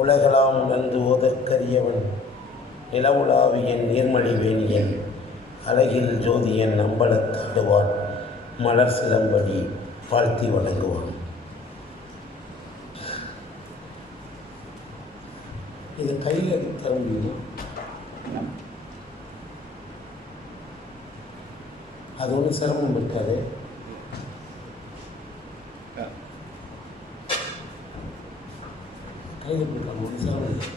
உலகலாம் உணர்ந்து ஓதற்கரியவன் நிலவுலாவியன் நீர்மணி வேணியன் அழகில் ஜோதியன் அம்பலத்தாடுவான் மலர் சிலம்படி வாழ்த்தி வணங்குவான். இது கையில் எடுத்து முடியுமா? அது ஒன்றும் சிரமம் இருக்காது. கையில் கொடுக்கலாம், ஒன்றும் சிரமம் இல்லை.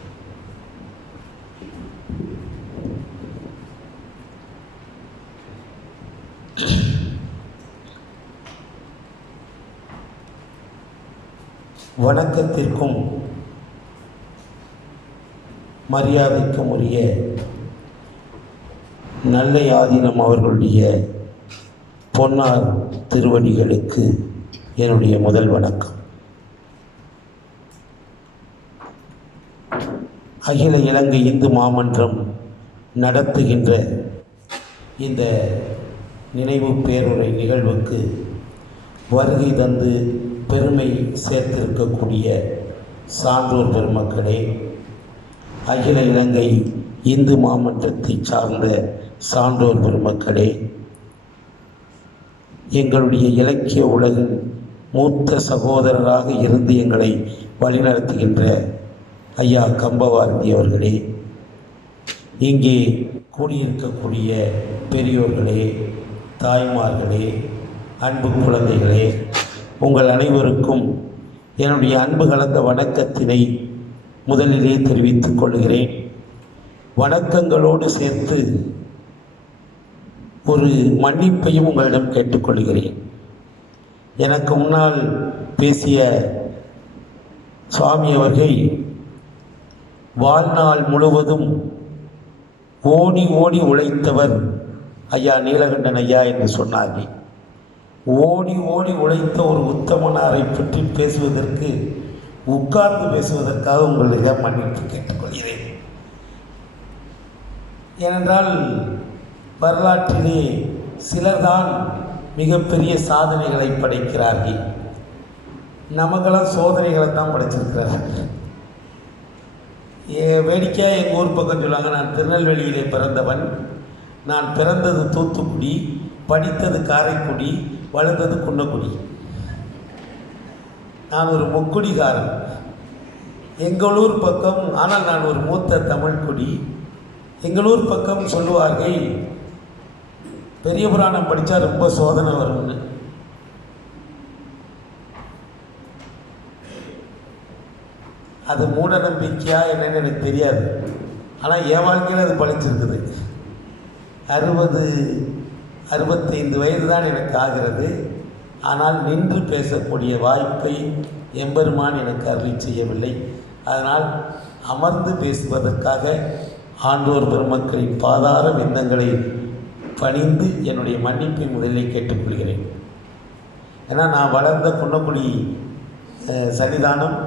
வணக்கத்திற்கும் மரியாதைக்கும் உரிய நல்ல ஆதீனம் அவர்களுடைய பொன்னார் திருவடிகளுக்கு என்னுடைய முதல் வணக்கம். அகில இலங்கை இந்து மாமன்றம் நடத்துகின்ற இந்த நினைவு பேருரை நிகழ்வுக்கு வருகை தந்து பெருமை சேர்த்திருக்கக்கூடிய சான்றோர் பெருமக்களே, அகில இலங்கை இந்து மாமன்றத்தை சார்ந்த சான்றோர் பெருமக்களே, எங்களுடைய இலக்கிய உலகின் மூத்த சகோதரராக இருந்து எங்களை வழிநடத்துகின்ற ஐயா கம்பவாரதி அவர்களே, இங்கே கூடியிருக்கக்கூடிய பெரியோர்களே, தாய்மார்களே, அன்பு குழந்தைகளே, உங்கள் அனைவருக்கும் என்னுடைய அன்பு கலந்த வணக்கத்தினை முதலிலே தெரிவித்துக் கொள்கிறேன். வணக்கங்களோடு சேர்த்து ஒரு மன்னிப்பையும் உங்களிடம் கேட்டுக்கொள்கிறேன். எனக்கு முன்னால் பேசிய சுவாமி அவர்கள் வாழ்நாள் முழுவதும் ஓடி ஓடி உழைத்தவர் ஐயா நீலகண்டன் ஐயா என்று சொன்னார்கள். ஓடி ஓடி உழைத்த ஒரு உத்தமனாரை பற்றி பேசுவதற்கு உட்கார்ந்து பேசுவதற்காக உங்களிடம் மன்னிப்பு கேட்டுக்கொள்கிறேன். ஏனென்றால் வரலாற்றிலே சிலர்தான் மிகப்பெரிய சாதனைகளை படைக்கிறார்கள். நமக்கெல்லாம் சோதனைகளை தான் படைச்சிருக்கிறார்கள். வேடிக்கையாக எங்கள் ஊர் பக்கம் சொல்லுவாங்க, நான் திருநெல்வேலியிலே பிறந்தவன், நான் பிறந்தது தூத்துக்குடி, படித்தது காரைக்குடி, வளர்ந்தது குன்னக்குடி. நான் ஒரு முக்குடிகாரன் எங்களூர் பக்கம். ஆனால் நான் ஒரு மூத்த தமிழ்குடி. எங்களூர் பக்கம் சொல்லுவார்கள், பெரிய புராணம் படித்தா ரொம்ப சோதனை வரும்னு. அது மூட நம்பிக்கையா என்னன்னு எனக்கு தெரியாது. ஆனால் என் வாழ்க்கையில் அது பழிச்சிருக்குது. 65 வயது தான் எனக்கு ஆகிறது. ஆனால் நின்று பேசக்கூடிய வாய்ப்பை எம்பெருமான் எனக்கு அருளி செய்யவில்லை. அதனால் அமர்ந்து பேசுவதற்காக ஆண்டோர் பெருமக்களின் பாதார விந்தங்களை பணிந்து என்னுடைய மன்னிப்பை முதலில் கேட்டுக்கொள்கிறேன். ஏன்னா நான் வளர்ந்த குன்னக்குடி சன்னிதானம்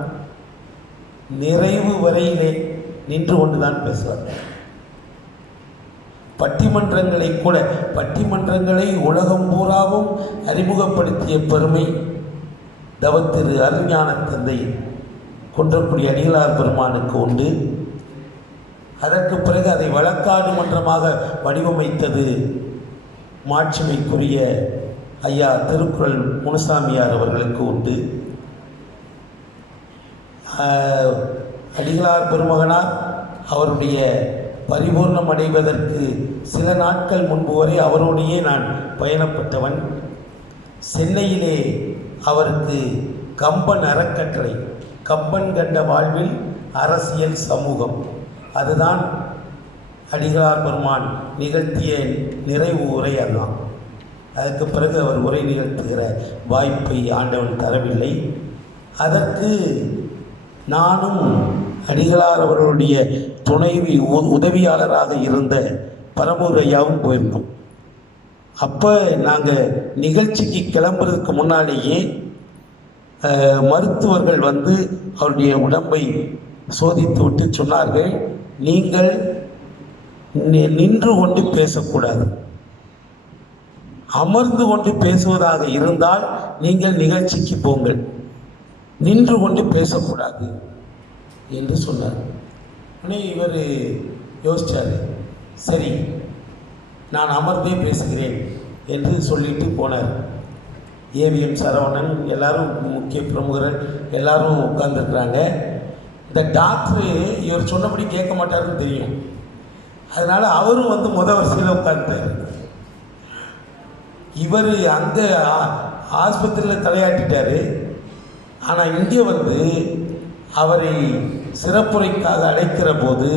நிறைவு வரையிலே நின்று கொண்டு தான் பேசுவார். பட்டிமன்றங்களை உலகம் பூராவும் அறிமுகப்படுத்திய பெருமை தவத்திரு அருஞான தந்தை குன்றக்குடி அடிகளார் பெருமானுக்கு உண்டு. அதற்கு பிறகு அதை வழக்காடு மன்றமாக வடிவமைத்தது மாட்சிமைக்குரிய ஐயா திருக்குறள் முனுசாமியார் அவர்களுக்கு உண்டு. அடிகளார் பெருமகனார் அவருடைய பரிபூர்ணம் அடைவதற்கு சில நாட்கள் முன்பு வரை அவரோடையே நான் பயணப்பட்டவன். சென்னையிலே அவருக்கு கம்பன் அறக்கட்டளை, கம்பன் கண்ட வாழ்வில் அரசியல் சமூகம், அதுதான் அடிகளார் பெருமான் நிகழ்த்திய நிறைவு உரை. அதுதான். அதற்கு பிறகு அவர் உரை நிகழ்த்துகிற வாய்ப்பை ஆண்டவன் தரவில்லை. அதற்கு நானும் அடிகளார் அவர்களுடைய துணைவி உதவியாளராக இருந்த பரமூர் ஐயாவும் போயிருந்தோம். அப்போ நாங்கள் நிகழ்ச்சிக்கு கிளம்புறதுக்கு முன்னாலேயே மருத்துவர்கள் வந்து அவருடைய உடம்பை சோதித்து விட்டு சொன்னார்கள், நீங்கள் நின்று கொண்டு பேசக்கூடாது, அமர்ந்து கொண்டு பேசுவதாக இருந்தால் நீங்கள் நிகழ்ச்சிக்கு போங்கள், நின்று கொண்டு பேசக்கூடாது. என்று சொன்னார். உடனே இவர் யோசித்தார். சரி, நான் அமர்ந்தே பேசுகிறேன் என்று சொல்லிட்டு போனார். ஏவிஎம் சரவணன் எல்லாரும் முக்கிய பிரமுகர்கள் எல்லாரும் உட்கார்ந்துருக்குறாங்க. இந்த டாக்டரு இவர் சொன்னபடி கேட்க மாட்டாருன்னு தெரியும். அதனால் அவரும் வந்து வரிசையில் உட்கார்ந்துட்டார். இவர் அங்கே ஆஸ்பத்திரியில் தலையாட்டிட்டார். ஆனால் இங்கே வந்து அவரை சிறப்புரைக்காக அழைக்கிற போது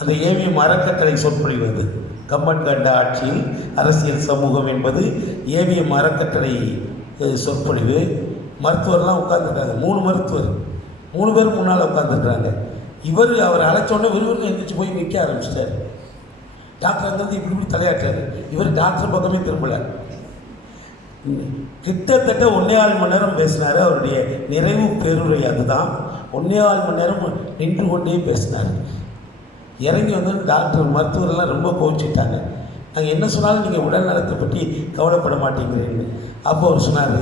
அந்த ஏவிஎம் அறக்கட்டளை சொற்பொழிவது கம்பன் கண்ட ஆட்சியில் அரசியல் சமூகம் என்பது ஏவிஎம் அறக்கட்டளை சொற்பொழிவு. மருத்துவர்லாம் உட்காந்துருக்காங்க. 3 மருத்துவர் 3 பேர் முன்னால் உட்காந்துருக்குறாங்க. அவர் அழைச்சோடனே விறுவிறுன்னு எந்திரிச்சு போய் நிற்க ஆரம்பிச்சிட்டார். டாக்டர் அங்கேருந்து இப்படி தலையாட்டார். இவர் டாக்டர் பக்கமே திரும்பலை. கிட்டத்தட்ட 1.25 மணி நேரம் பேசினார். அவருடைய நிறைவு பேருரை அதுதான். 1.25 மணி நேரம் நின்று கொண்டே பேசினார். இறங்கி வந்து டாக்டர் மருத்துவரெல்லாம் ரொம்ப கோவிச்சிட்டாங்க. நாங்கள் என்ன சொன்னாலும் நீங்கள் உடல் நலத்தை பற்றி கவலைப்பட மாட்டேங்கிறீங்க. அப்போ அவர் சொன்னார்,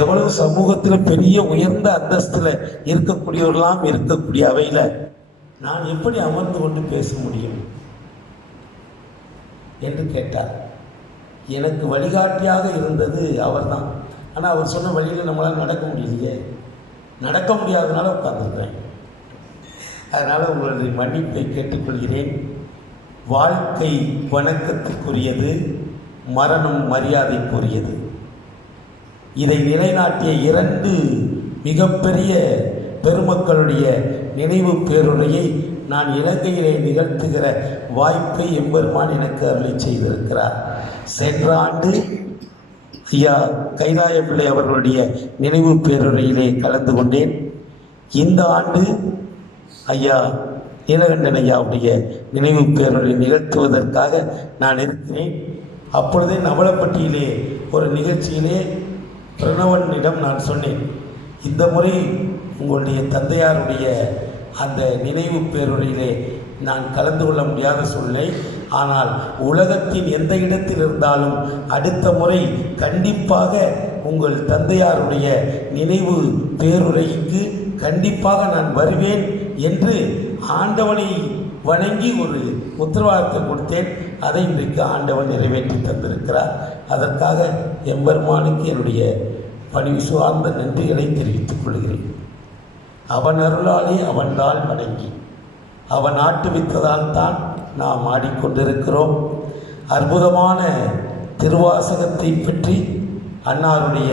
எவ்வளவு சமூகத்தில் பெரிய உயர்ந்த அந்தஸ்தில் இருக்கக்கூடியவர்களாம் இருக்கக்கூடிய அவையில் நான் எப்படி அமர்ந்து கொண்டு பேச முடியும் என்று கேட்டார். எனக்கு வழிகாட்டியாக இருந்தது அவர் தான். ஆனால் அவர் சொன்ன வழியில் நம்மளால் நடக்க முடியலையே. நடக்க முடியாதனால உட்கார்ந்துருக்கிறேன். அதனால் உங்களுடைய மன்னிப்பை கேட்டுக்கொள்கிறேன். வாழ்க்கை வணக்கத்துக்குரியது, மரணம் மரியாதைக்குரியது. இதை நிலைநாட்டிய 2 மிகப்பெரிய பெருமக்களுடைய நினைவு பேருரையை நான் இலங்கையிலே நிகழ்த்துகிற வாய்ப்பை எம்பெருமான் எனக்கு அருளை செய்திருக்கிறார். சென்ற ஆண்டு ஐயா கைலாய பிள்ளை அவர்களுடைய நினைவு பேருரையிலே கலந்து கொண்டேன். இந்த ஆண்டு ஐயா நீலகண்டன் ஐயாவுடைய நினைவு பேருரை நிகழ்த்துவதற்காக நான் இருக்கிறேன். அப்பொழுதே நவலப்பட்டியிலே ஒரு நிகழ்ச்சியிலே பிரணவனிடம் நான் சொன்னேன், இந்த முறை உங்களுடைய தந்தையாருடைய அந்த நினைவு பேருரையிலே நான் கலந்து கொள்ள முடியாத சூழ்நிலை. ஆனால் உலகத்தின் எந்த இடத்தில் இருந்தாலும் அடுத்த முறை கண்டிப்பாக உங்கள் தந்தையாருடைய நினைவு பேருரைக்கு கண்டிப்பாக நான் வருவேன் என்று ஆண்டவனை வணங்கி ஒரு உத்தரவாதத்தை கொடுத்தேன். அதை இன்றைக்கு ஆண்டவன் நிறைவேற்றி தந்திருக்கிறார். அதற்காக எம்பெருமானுக்கு என்னுடைய பணிவு சார்ந்த நன்றிகளை தெரிவித்துக் கொள்கிறேன். அவன் அருளாலே அவன்தால் வணங்கி அவன் ஆட்டுவித்ததால் தான் நாம் ஆடிக்கொண்டிருக்கிறோம். அற்புதமான திருவாசகத்தை பற்றி அன்னாருடைய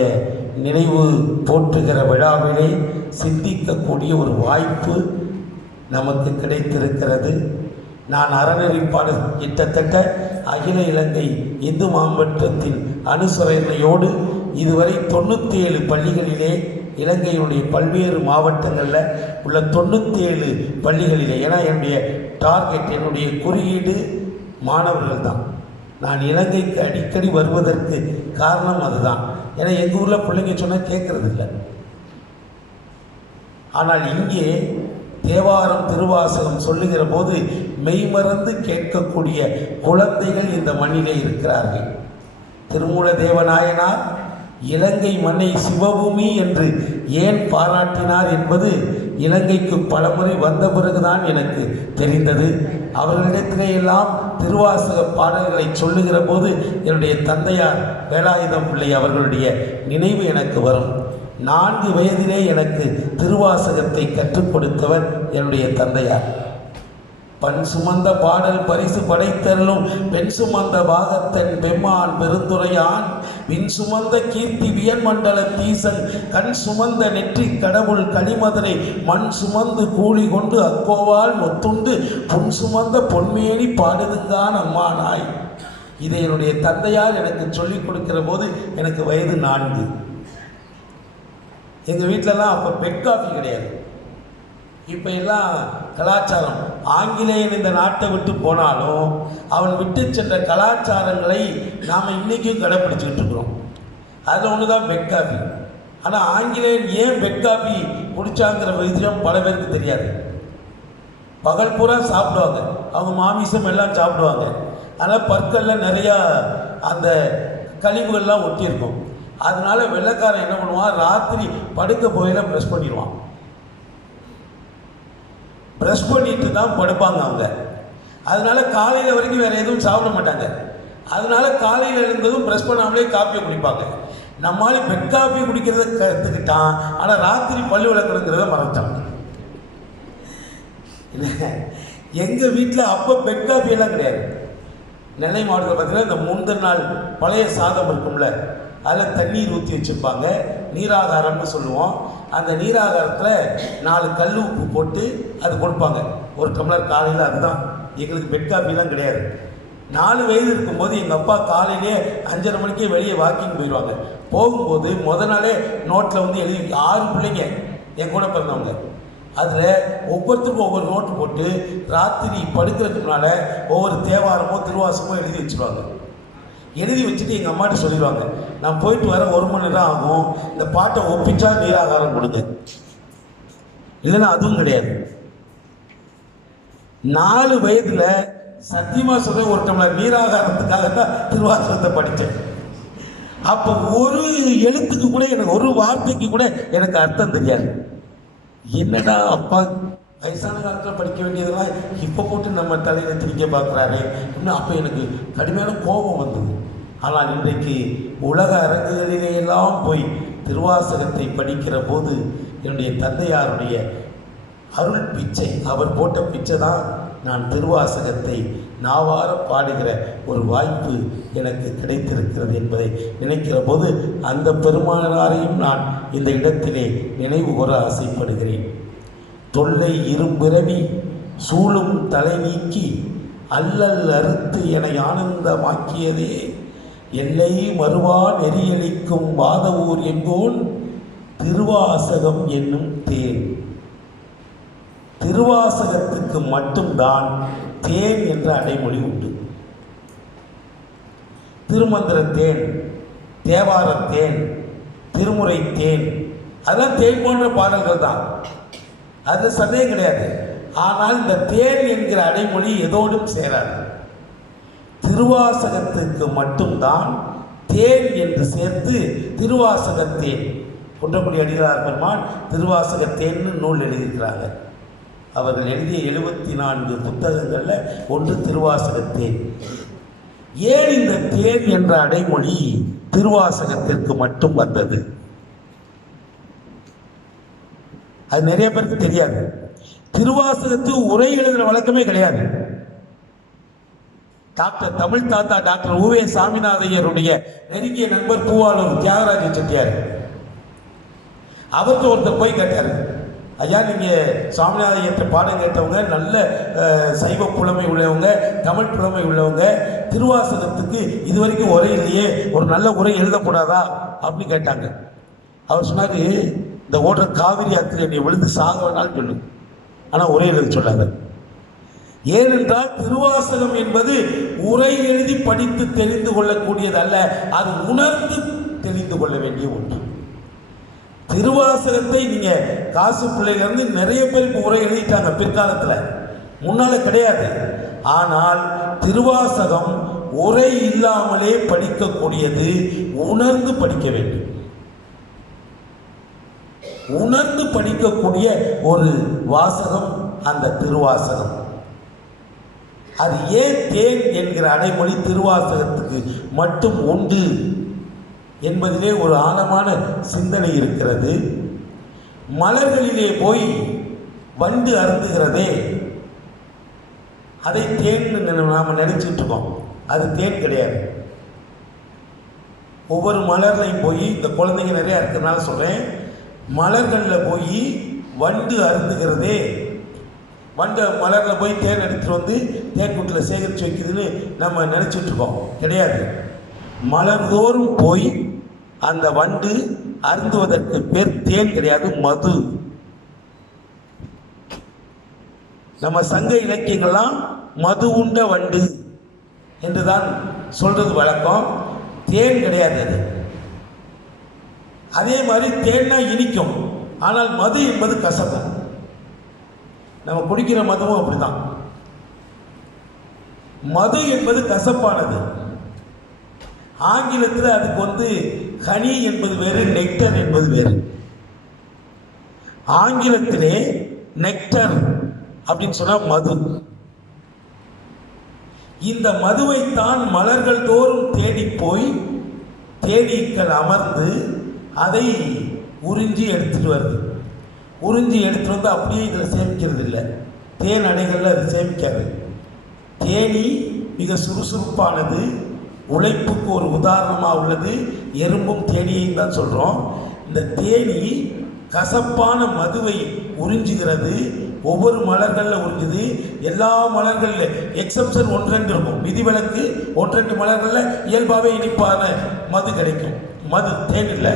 நினைவு போற்றுகிற விழாவிலே சிந்திக்கக்கூடிய ஒரு வாய்ப்பு நமக்கு கிடைத்திருக்கிறது. நான் அறநெறிப்பாளர் கிட்டத்தட்ட அகில இலங்கை இந்து மாவட்டத்தின் அனுசரணையோடு இதுவரை 97 பள்ளிகளிலே இலங்கையினுடைய பல்வேறு மாவட்டங்களில் உள்ள 97 பள்ளிகளிலே, ஏன்னா என்னுடைய டார்கெட் என்னுடைய குறியீடு மாணவர்கள் தான். நான் இலங்கைக்கு அடிக்கடி வருவதற்கு காரணம் அதுதான். ஏன்னா எங்கள் ஊரில் பிள்ளைங்க சொன்னால் கேட்கறதில்லை. ஆனால் இங்கே தேவாரம் திருவாசகம் சொல்லுகிற போது மெய்மறந்து கேட்கக்கூடிய குழந்தைகள் இந்த மண்ணிலே இருக்கிறார்கள். திருமூல தேவநாயனார் இலங்கை மண்ணை சிவபூமி என்று ஏன் பாராட்டினார் என்பது இலங்கைக்கு பலமுறை வந்த பிறகுதான் எனக்கு தெரிந்தது. அவர்களிடத்திலே எல்லாம் திருவாசக பாடல்களை சொல்லுகிற போது என்னுடைய தந்தையார் வேலாயுதம் பிள்ளை அவர்களுடைய நினைவு எனக்கு வரும். 4 வயதிலே எனக்கு திருவாசகத்தை கற்றுக் கொடுத்தவர் என்னுடைய தந்தையார். பண் சுமந்த பாடல் பரிசு படைத்தருளும் பெண் சுமந்த பாகத்தன் பெம்மான் பெருந்துரையான் விண் சுமந்த கீர்த்தி வியன் மண்டல தீசன் கண் சுமந்த நெற்றி கடவுள் களிமதனை மண் சுமந்து கூலி கொண்டு அக்கோவால் மொத்துண்டு புன் சுமந்த பொன்மேனி பாடுதுங்கான் அம்மானாய். இதை என்னுடைய தந்தையார் எனக்கு சொல்லிக் கொடுக்கிற போது எனக்கு வயது 4. எங்கள் வீட்டிலலாம் அப்போ பெட் காஃபி கிடையாது. இப்போ எல்லாம் கலாச்சாரம். ஆங்கிலேயன் இந்த நாட்டை விட்டு போனாலும் அவன் விட்டு சென்ற கலாச்சாரங்களை நாம் இன்றைக்கும் கடைப்பிடிச்சிக்கிட்டு இருக்கிறோம். அதில் ஒன்று தான் பெட் காஃபி. ஆனால் ஆங்கிலேயன் ஏன் பெட் காஃபி குடித்தாங்கிற விஷயம் பல பேருக்கு தெரியாது. பகல் பூரா சாப்பிடுவாங்க, அவங்க மாமிசம் எல்லாம் சாப்பிடுவாங்க. ஆனால் பற்களில் நிறையா அந்த கழிவுகள்லாம் ஒட்டியிருக்கும். அதனால வெள்ளைக்காரன் என்ன பண்ணுவான், ராத்திரி படுக்க போயில ப்ரெஷ் பண்ணிடுவான். ப்ரஷ் பண்ணிட்டு தான் படுப்பாங்க அவங்க. அதனால காலையில் வரைக்கும் வேறு எதுவும் சாப்பிட மாட்டாங்க. அதனால காலையில் எழுந்ததும் ப்ரஷ் பண்ணாமலே காஃபியை குடிப்பாங்க. நம்மளால பெட் காஃபி குடிக்கிறத கற்றுக்கிட்டான், ஆனால் ராத்திரி பல்லு விளக்கணுங்கிறத மறந்துட்டாங்க. எங்கள் வீட்டில் அப்போ பெட் காஃபியெல்லாம் கிடையாது. நெல்லை மாவட்டத்தில் பார்த்தீங்கன்னா இந்த முந்தின நாள் பழைய சாதம் இருக்கும்ல, அதில் தண்ணீர் ஊற்றி வச்சுருப்பாங்க, நீராகாரம்னு சொல்லுவோம். அந்த நீராகாரத்தில் 4 கல் உப்பு போட்டு அது கொடுப்பாங்க, ஒரு டம்ளர் காலையில். அதுதான் எங்களுக்கு பெட் காஃபிலாம் கிடையாது. 4 வயது இருக்கும்போது எங்கள் அப்பா காலையிலே 5:30 மணிக்கே வெளியே வாக்கிங் போயிடுவாங்க. போகும்போது நாளே நோட்டில் வந்து எழுதி 6 பிள்ளைங்க என் கூட பிறந்தவங்க. அதில் ஒவ்வொருத்தருக்கும் ஒவ்வொரு நோட்டு போட்டு ராத்திரி படுக்கிறதுக்கு முன்னால் ஒவ்வொரு தேவாரமோ திருவாசமோ எழுதி வச்சுருவாங்க. எழுதி வச்சுட்டு எங்கள் அம்மாட்ட சொல்லிடுவாங்க, நான் போயிட்டு வர 1 மணி நேரம் ஆகும், இந்த பாட்டை ஒப்பிச்சா நீராகாரம் கொடுங்க, இல்லைன்னா அதுவும் கிடையாது. 4 வயதில் சத்தியமாக சொல்கிறேன், ஒரு டம்ளர் நீராகாரத்துக்காக தான் திருவாசகத்தை படித்தேன். அப்போ ஒரு எழுத்துக்கு கூட எனக்கு, ஒரு வார்த்தைக்கு கூட எனக்கு அர்த்தம் தெரியாது. என்னடா அப்பா வயசான காலத்தில் படிக்க வேண்டியதெல்லாம் இப்போ போட்டு நம்ம தலையில் திரிக்க பார்க்குறாரு இன்னும். அப்போ எனக்கு கடுமையான கோபம் வந்தது. ஆனால் இன்றைக்கு உலக அரங்குகளிலேயெல்லாம் போய் திருவாசகத்தை படிக்கிற போது என்னுடைய தந்தையாருடைய அருள் பிச்சை, அவர் போட்ட பிச்சை தான் நான் திருவாசகத்தை நாவார பாடுகிற ஒரு வாய்ப்பு எனக்கு கிடைத்திருக்கிறது என்பதை நினைக்கிற போது அந்த பெருமானாரையும் நான் இந்த இடத்திலே நினைவு கூற ஆசைப்படுகிறேன். தொல்லை இரும்பிறவி சூழும் தலை நீக்கி அல்லல் அறுத்து என ஆனந்தமாக்கியதே எல்லை மறுவா நெறியளிக்கும் வாதவூர் எங்கோன் திருவாசகம் என்னும் தேன். திருவாசகத்துக்கு மட்டும்தான் தேன் என்ற அடைமொழி உண்டு. திருமந்திர தேன், தேவார தேன், திருமுறை தேன், அதெல்லாம் தேன் போன்ற பாடல்கள் தான், அது சந்தேகம் கிடையாது. ஆனால் இந்த தேன் என்கிற அடைமொழி எதோடும் சேராது. திருவாசகத்துக்கு மட்டும்தான் தேன் என்று சேர்த்து திருவாசகத்தேன். குன்றக்குடி அடிகளார் பெருமான் திருவாசகத்தேன்னு நூல் எழுதியிருக்கிறாங்க. அவர்கள் எழுதிய 74 புத்தகங்களில் ஒன்று திருவாசகத்தேன். ஏன் இந்த தேன் என்ற அடைமொழி திருவாசகத்திற்கு மட்டும் வந்தது? அது நிறைய பேருக்கு தெரியாது. திருவாசகத்துக்கு உரை எழுதுகிற வழக்கமே கிடையாது. டாக்டர் தமிழ் தாத்தா டாக்டர் உவே சாமிநாதையருடைய நெருங்கிய நண்பர் பூவாளூர் தியாகராஜ செட்டியார், அவருக்கு ஒருத்தர் போய் கேட்டார், ஐயா நீங்கள் சாமிநாதையற்ற பாடம் கேட்டவங்க, நல்ல சைவ புலமை உள்ளவங்க, தமிழ் புலமை உள்ளவங்க, திருவாசகத்துக்கு இதுவரைக்கும் உரை இல்லையே, ஒரு நல்ல உரை எழுதக்கூடாதா அப்படின்னு கேட்டாங்க. அவர் சொன்னார், இந்த ஓடுற காவிரி ஆற்றில் என்னை விழுந்து சாக வேணாலும் சொல்லு, ஆனால் உரை எழுத சொல்லாங்க. ஏனென்றால் திருவாசகம் என்பது உரை எழுதி படித்து தெரிந்து கொள்ளக்கூடியது அல்ல, அது உணர்ந்து தெரிந்து கொள்ள வேண்டிய ஒன்று. திருவாசகத்தை நீங்க காசு பிள்ளையிலிருந்து நிறைய பேர் இப்போ உரை எழுதிட்டாங்க பிற்காலத்தில், முன்னால கிடையாது. ஆனால் திருவாசகம் உரை இல்லாமலே படிக்கக்கூடியது, உணர்ந்து படிக்க வேண்டும். உணர்ந்து படிக்கக்கூடிய ஒரு வாசகம் அந்த திருவாசகம். அது ஏன் தேன் என்கிற அடைமொழி திருவாசகத்துக்கு மட்டும் உண்டு என்பதிலே ஒரு ஆழமான சிந்தனை இருக்கிறது. மலர்களிலே போய் வண்டு அருந்துகிறதே, அதை தேன் நாம் நினைச்சிட்டு இருக்கோம். அது தேன் கிடையாது. ஒவ்வொரு மலர்லையும் போய், இந்த குழந்தைங்க நிறையா இருக்கிறதுனால சொல்கிறேன், மலர்களில் போய் வண்டு அருந்துகிறதே, வண்டு மலரில் போய் தேன் எடுத்துகிட்டு வந்து தேன் கூட்டில் சேகரித்து வைக்குதுன்னு நம்ம நினச்சிட்டு இருக்கோம். கிடையாது. மலர்தோறும் போய் அந்த வண்டு அருந்துவதற்கு பேர் தேன் கிடையாது, மது. நம்ம சங்க இலக்கியங்கள்லாம் மது உண்ட வண்டு என்றுதான் சொல்றது வழக்கம். தேன் கிடையாது அது. அதே மாதிரி தேன்னா இனிக்கும், ஆனால் மது என்பது கசக்கும். நம்ம குடிக்கிற மதுவும் அப்படிதான். மது என்பது கசப்பானது. ஆங்கிலத்தில் அதுக்கு ஹனி என்பது வேறு, நெக்டர் என்பது வேறு. ஆங்கிலத்திலே நெக்டர் அப்படின்னு சொன்னால் மது. இந்த மதுவைத்தான் மலர்கள் தோறும் தேடி போய் தேனீக்கள் அமர்ந்து அதை உறிஞ்சி எடுத்துட்டு வருது. உறிஞ்சி எடுத்துட்டு வந்து அப்படியே இதில் சேமிக்கிறது இல்லை, தேன் அணைகளில் அது சேமிக்காது. தேனி மிக சுறுசுறுப்பானது, உழைப்புக்கு ஒரு உதாரணமாக உள்ளது. எறும்பும் தேனியையும் தான் சொல்கிறோம். இந்த தேனி கசப்பான மதுவை உறிஞ்சுகிறது. ஒவ்வொரு மலர்களில் உறிஞ்சுது. எல்லா மலர்களில் எக்ஸப்ஷன் 1-2 இருக்கும், விதிவிலக்கு 1-2 மலர்களில் இயல்பாகவே இனிப்பான மது கிடைக்கும். மது தேன் இல்லை,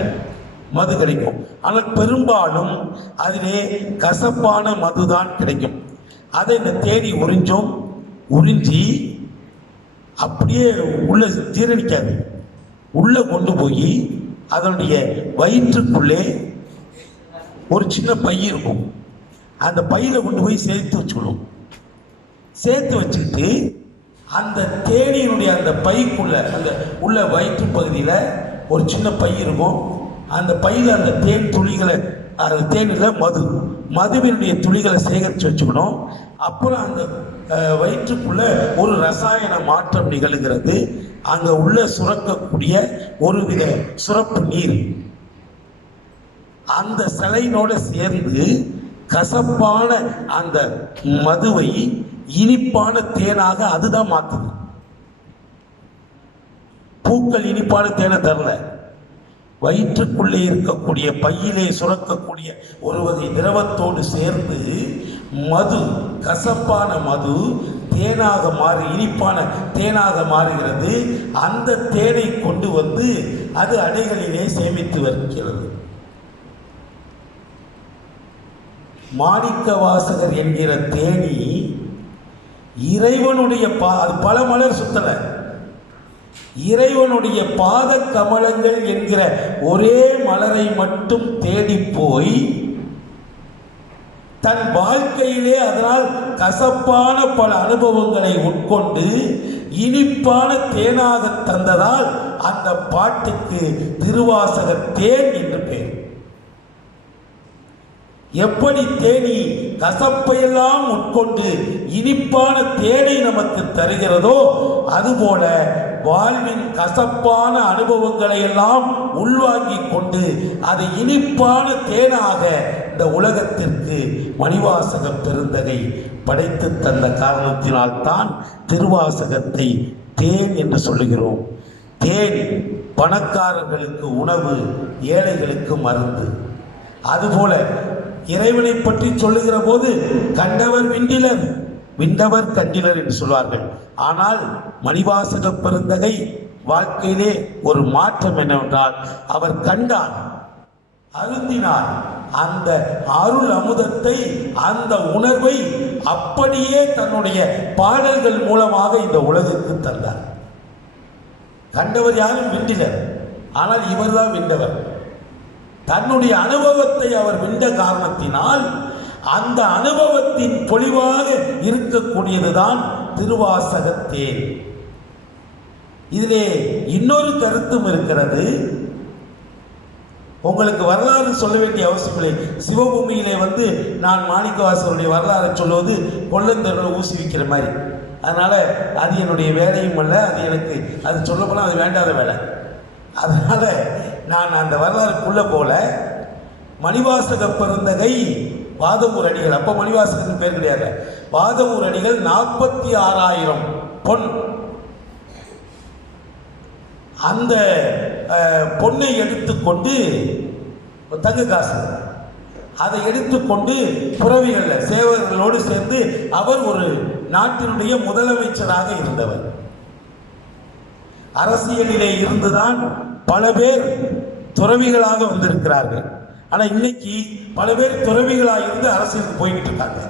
மது கிடைக்கும். ஆனால் பெரும்பாலும் அதிலே கசப்பான மது தான் கிடைக்கும். அதை இந்த தேனி உறிஞ்சி அப்படியே உள்ள ஜீரணிக்காது, உள்ளே கொண்டு போய் அதனுடைய வயிற்றுக்குள்ளே ஒரு சின்ன பை இருக்கும். அந்த பையில் கொண்டு போய் சேர்த்து வச்சுக்கணும். சேர்த்து வச்சுக்கிட்டு அந்த தேனியினுடைய அந்த பைக்குள்ள அந்த உள்ள வயிற்று பகுதியில் ஒரு சின்ன பை இருக்கும். அந்த பையில் அந்த தேன் துளிகளை, அந்த தேனில் மதுவினுடைய துளிகளை சேகரித்து வச்சுக்கணும். அப்புறம் அந்த வயிற்றுக்குள்ள ஒரு ரசாயன மாற்றம் நிகழ்கிறது. அங்கே உள்ள சுரக்கக்கூடிய ஒருவித சுரப்பு நீர் அந்த சலைனோடு சேர்ந்து கசப்பான அந்த மதுவை இனிப்பான தேனாக அதுதான் மாற்றுது. பூக்கள் இனிப்பான தேனை தரல, வயிற்றுக்குள்ளே இருக்கக்கூடிய பையிலே சுரக்கக்கூடிய ஒரு வகை திரவத்தோடு சேர்ந்து மது, கசப்பான மது தேனாக மாறி இனிப்பான தேனாக மாறுகிறது. அந்த தேனை கொண்டு வந்து அது அணைகளிலே சேமித்து வருகிறது. மாணிக்க வாசகர் என்கிற தேனி இறைவனுடைய அது பல மலர் சுத்தல, இறைவனுடைய பாத கமலங்கள் என்கிற ஒரே மலரை மட்டும் தேடி போய் தன் வாழ்க்கையிலே அதனால் கசப்பான பல அனுபவங்களை உட்கொண்டு இனிப்பான தேனாக தந்ததால் அந்த பாட்டுக்கு திருவாசகர் தேன் என்று பெயர். எப்படி தேனி கசப்பையெல்லாம் உட்கொண்டு இனிப்பான தேனை நமக்கு தருகிறதோ, அதுபோல வாழ்வின் கசப்பான அனுபவங்களை எல்லாம் உள்வாங்கி கொண்டு அதை இனிப்பான தேனாக இந்த உலகத்திற்கு மணிவாசக பெருந்தகை படைத்து தந்த காரணத்தினால்தான் திருவாசகத்தை தேன் என்று சொல்லுகிறோம். தேன் பணக்காரர்களுக்கு உணவு, ஏழைகளுக்கு மருந்து. அதுபோல இறைவனை பற்றி சொல்லுகிற போது கண்டவர் விண்டிலர், விண்டவர் கண்டிலர் என்று சொல்வார்கள். ஆனால் மணிவாசக பெருந்தகை வாழ்க்கையிலே ஒரு மாற்றம் என்னவென்றால், அவர் கண்டார், அருந்தினார். அந்த அருள் அமுதத்தை, அந்த உணர்வை அப்படியே தன்னுடைய பாடல்கள் மூலமாக இந்த உலகுக்கு தந்தார். கண்டவர் யாரும் விண்டிலர், ஆனால் இவர்தான் விண்டவர். தன்னுடைய அனுபவத்தை அவர் விண்ட காரணத்தினால் அந்த அனுபவத்தின் பொலிவாக இருக்கக்கூடியதுதான் திருவாசகத்தேன். இதிலே இன்னொரு கருத்தும் இருக்கிறது. உங்களுக்கு வரலாறு சொல்ல வேண்டிய அவசியம் இல்லை. சிவபூமியிலே வந்து நான் மாணிக்கவாசகருடைய வரலாறு சொல்லுவது கொள்ளந்தரில் ஊசி விற்கிற மாதிரி. அதனால் அது என்னுடைய வேலையும் அல்ல, அது எனக்கு அது சொல்ல போனால் அது வேண்டாத வேலை. அதனால் நான் அந்த வரலாறுக்குள்ளே போல, மணிவாசக பெருந்தகை வாதவூர் அடிகள், அப்போ மணிவாசகன் பேர் கிடையாது, வாதவூர் அடிகள் 46,000 பொன், அந்த பொன்னை எடுத்துக்கொண்டு தங்க காசு அதை எடுத்துக்கொண்டு புறவிகளில் சேவகர்களோடு சேர்ந்து அவர் ஒரு நாட்டினுடைய முதலமைச்சராக இருந்தவர். அரசியலிலே இருந்துதான் பல பேர் துறவிகளாக வந்திருக்கிறார்கள். ஆனால் இன்னைக்கு பல பேர் துறவிகளாக இருந்து அரசியலுக்கு போய்கிட்டு இருக்காங்க.